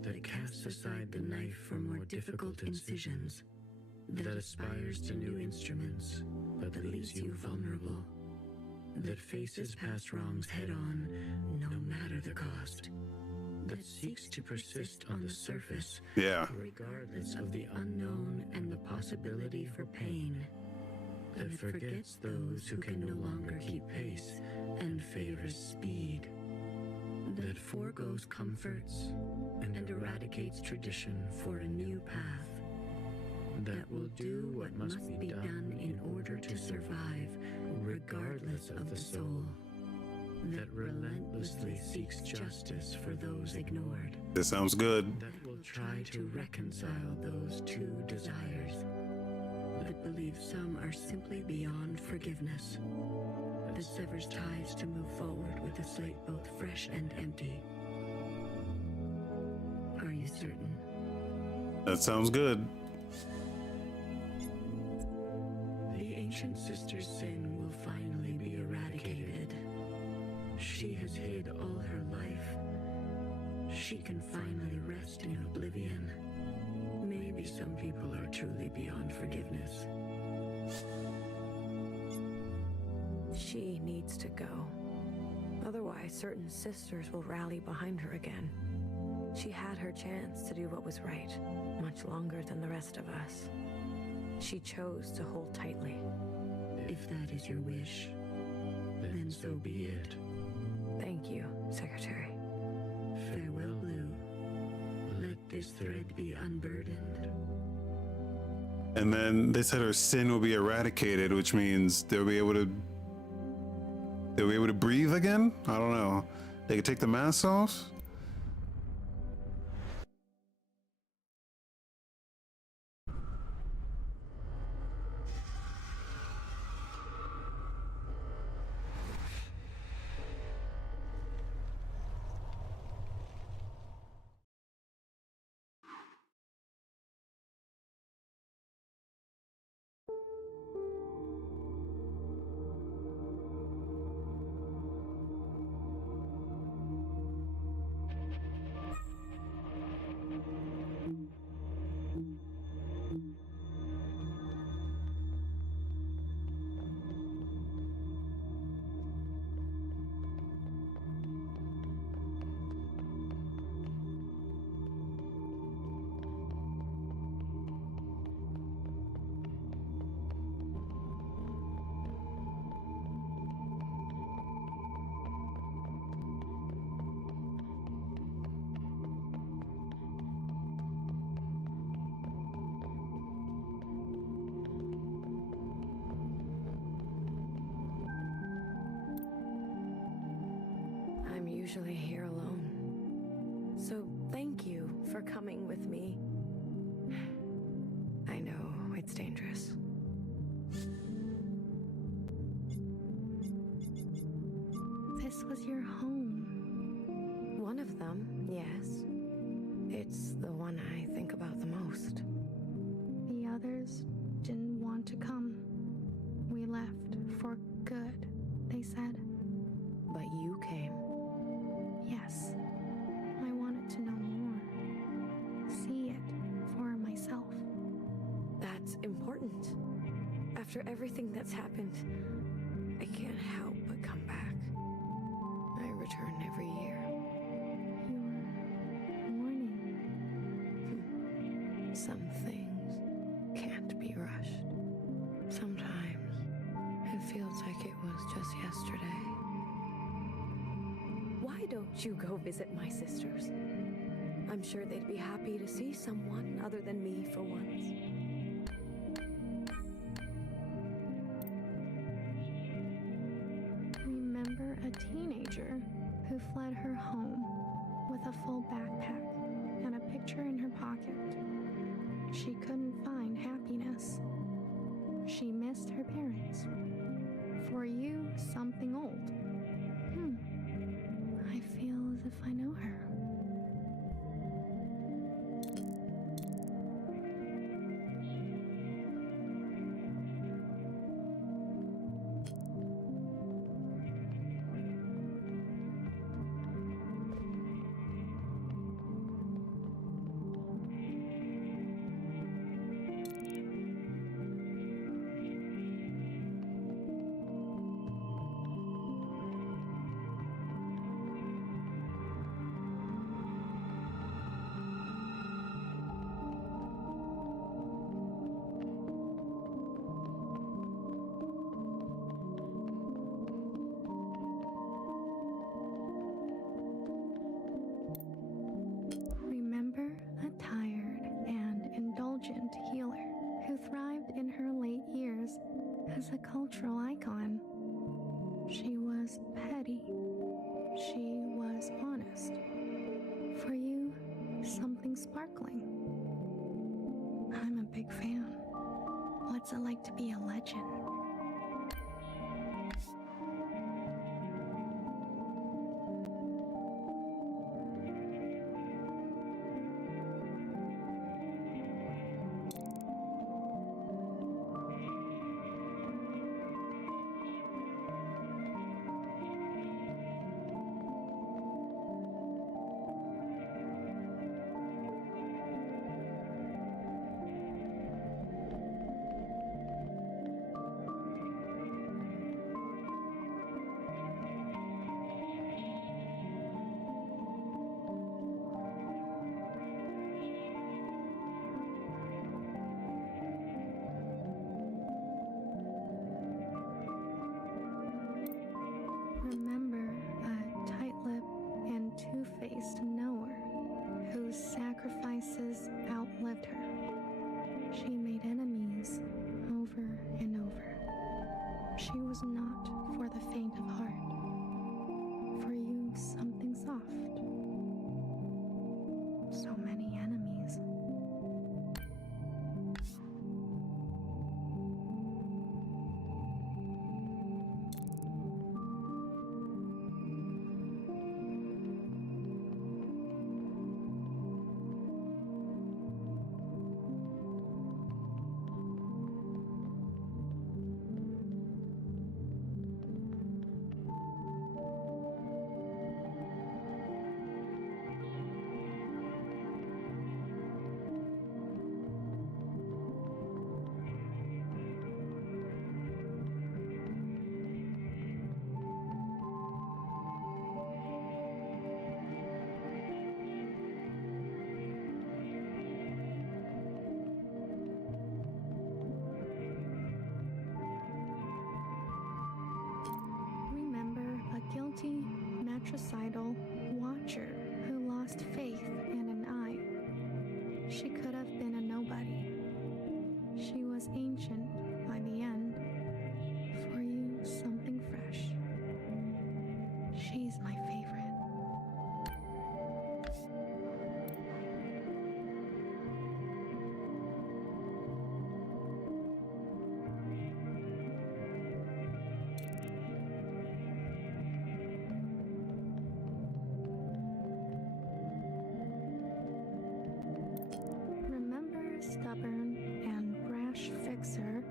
that casts aside the knife for more difficult incisions, that aspires to new instruments, but that leaves you vulnerable, that faces past wrongs head-on, no matter the cost, that seeks to persist on the surface, regardless of the unknown and the possibility for pain, that forgets those who can no longer keep pace and favors speed, that forgoes comforts and eradicates tradition for a new path, that will do what must be done in order to survive, regardless of the soul, that relentlessly seeks justice for those ignored. This sounds good. That will try to reconcile those two desires, that believes some are simply beyond forgiveness, that severs ties to move forward with a slate both fresh and empty. Are you certain? That sounds good. The ancient sister's sin will finally be eradicated. She has hid all her life. She can finally rest in oblivion. Maybe some people are truly beyond forgiveness. She needs to go. Otherwise, certain sisters will rally behind her again. She had her chance to do what was right, much longer than the rest of us. She chose to hold tightly. If that is your wish, then so be it. Thank you, Secretary. Farewell, Blue. Let this thread be unburdened. And then they said her sin will be eradicated, which means they'll be able to breathe again? I don't know. They could take the mask off? Usually here alone. So thank you for coming with me. I know it's dangerous. This was your home. One of them, yes. It's the one I think about the most. The others didn't want to come. We left for good, they said. But you came. Yes. I wanted to know more. See it for myself. That's important. After everything that's happened, I can't help but come back. I return every year. You're mourning. Some things can't be rushed. Sometimes it feels like it was just yesterday. Why don't you go visit my sisters? I'm sure they'd be happy to see someone other than me for once. was a cultural icon. She was petty. She was honest. For you, something sparkling. I'm a big fan. What's it like to be a legend? Remember a tight-lipped and two-faced knower whose sacrifices outlived her. She made enemies over and over. She was not for the faint of heart. For you, something soft. So many enemies. Guilty, matricidal watcher who lost faith and an eye. She could have been a nobody. She was ancient by the end. For you, something fresh. She's my favorite. Stubborn and brash fixer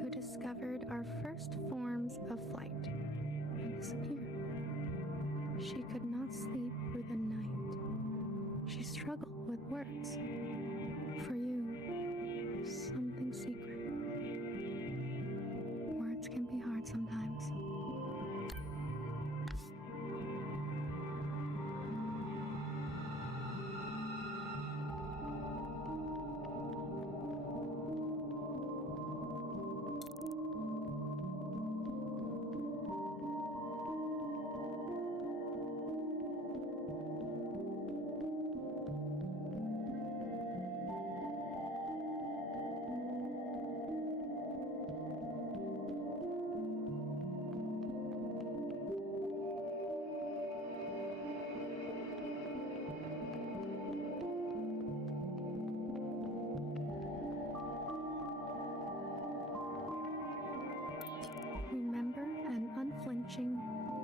who discovered our first forms of flight and disappeared. She could not sleep through the night. She struggled with words. For you, something secret. Words can be hard sometimes.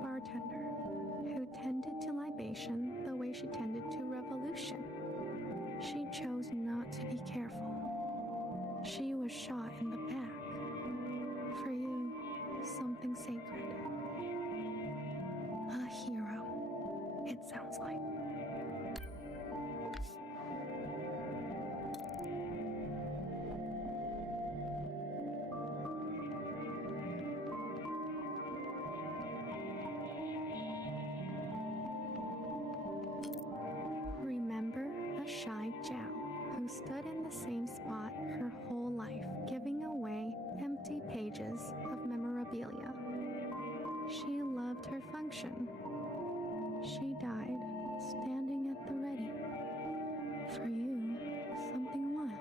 Bartender who tended to libation the way she tended to revolution. She chose not to be careful. She was shot in the back. For you, something sacred. A hero, it sounds like. Who stood in the same spot her whole life, giving away empty pages of memorabilia. She loved her function. She died standing at the ready. For you, something wild.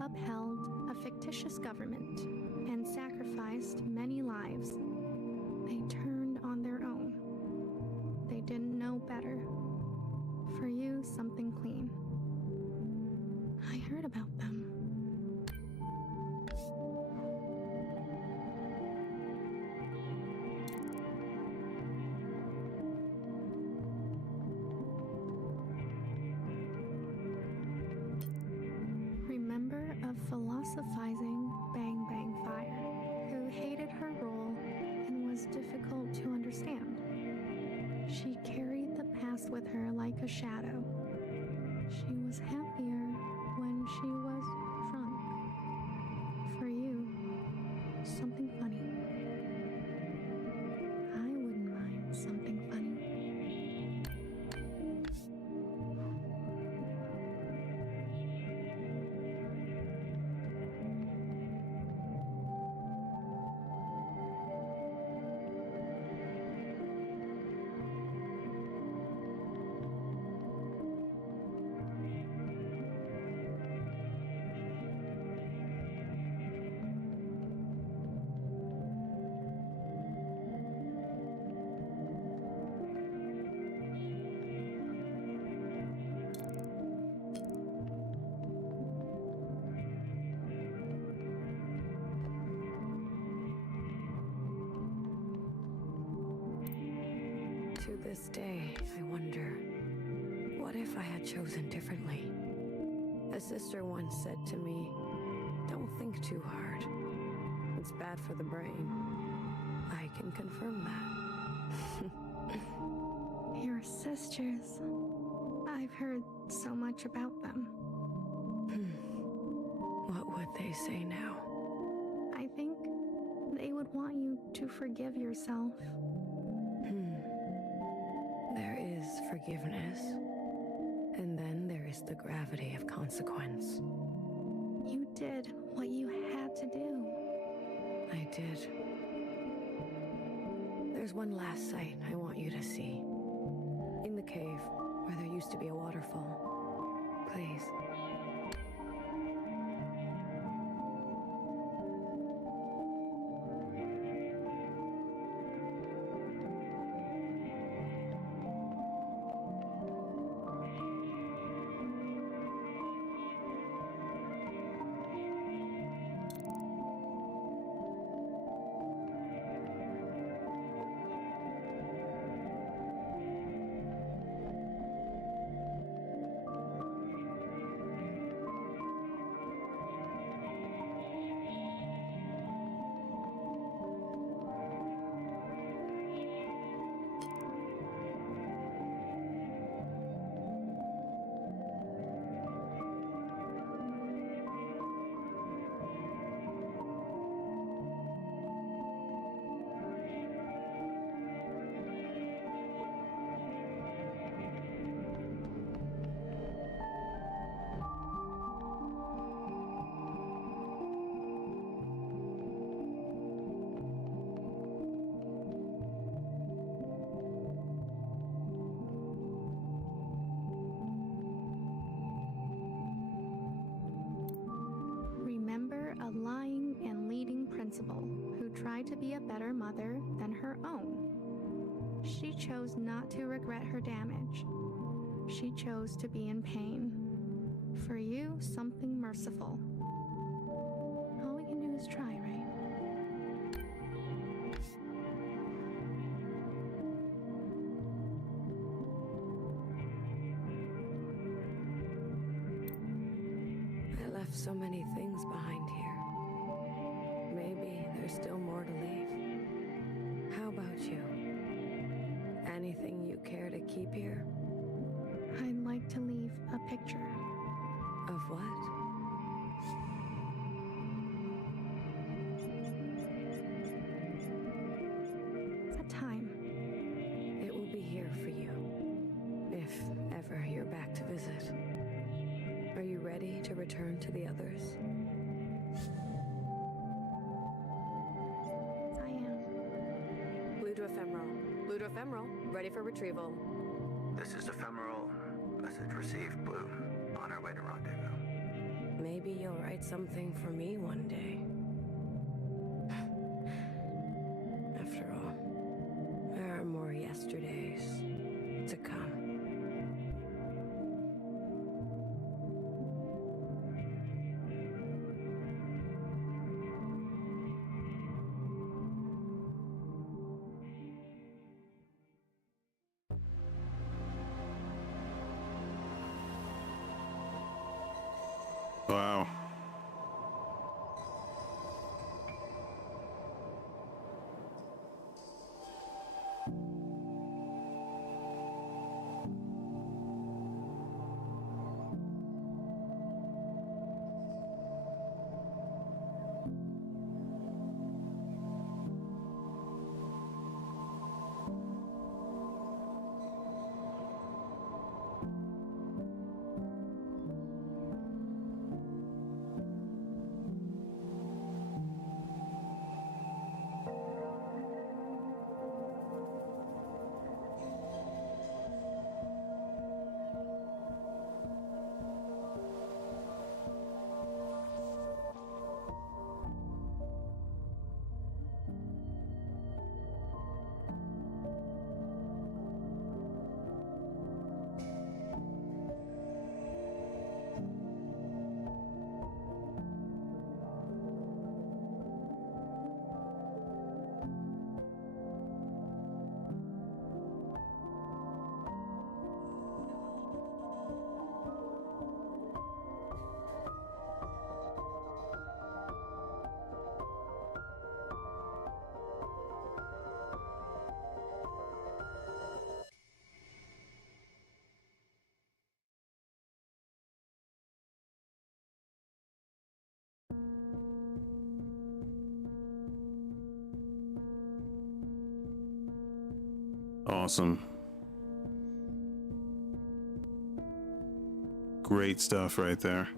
upheld a fictitious government and sacrificed many lives, they turned on their own. They didn't know better. For you, something clean. I heard about them. Remember a philosophizing Bang Bang Fire who hated her role and was difficult to understand. She carried the past with her like a shadow. She was happier when she was drunk. For you, something funny. I wouldn't mind something funny. To this day, I wonder, what if I had chosen differently? A sister once said to me, don't think too hard. It's bad for the brain. I can confirm that. Your sisters. I've heard so much about them. What would they say now? I think they would want you to forgive yourself. There is forgiveness, and then there is the gravity of consequence. You did what you had to do. I did. There's one last sight I want you to see. In the cave, where there used to be a waterfall. Please. Remember a lying and leading principal who tried to be a better mother than her own. She chose not to regret her damage. She chose to be in pain. For you, something merciful. All we can do is try, right? I left so many things behind here. Maybe there's still more to leave. How about you? Anything you care to keep here? I'd like to leave a picture. Of what? A time. It will be here for you, if ever you're back to visit. Are you ready to return to the others? I am. Blue to ephemeral. Blue to ephemeral. Ready for retrieval. This is Ephemeral. Message received, Blue. On our way to rendezvous. Maybe you'll write something for me one day. After all, there are more yesterdays to come. Wow. Awesome. Great stuff right there.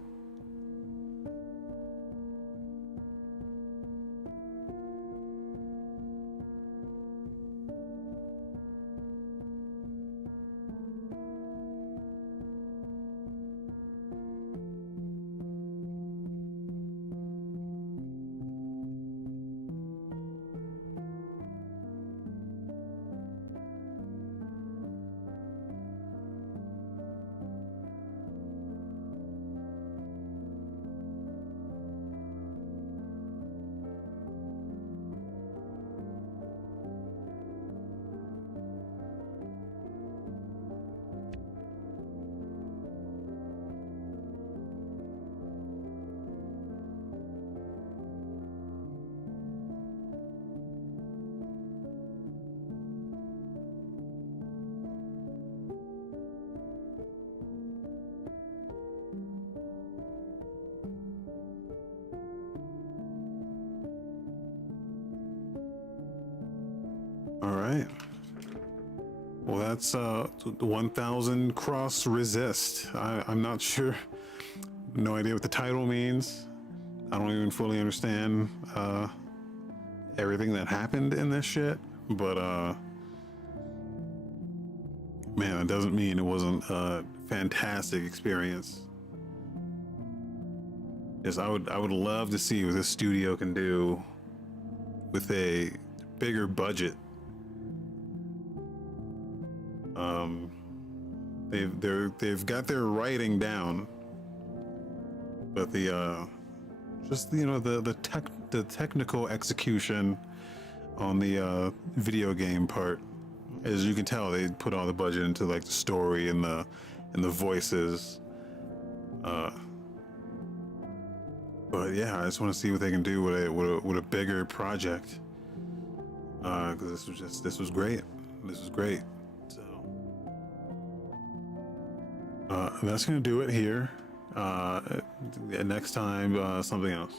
All right. Well, that's 1000xRESIST. I'm not sure. No idea what the title means. I don't even fully understand everything that happened in this shit. But man, it doesn't mean it wasn't a fantastic experience. Yes, I would love to see what this studio can do with a bigger budget. They've got their writing down, but the technical execution on the video game part, as you can tell, they put all the budget into like the story and the voices. But yeah, I just want to see what they can do with a bigger project. Because this was great. This was great. So that's gonna do it here. Next time, something else.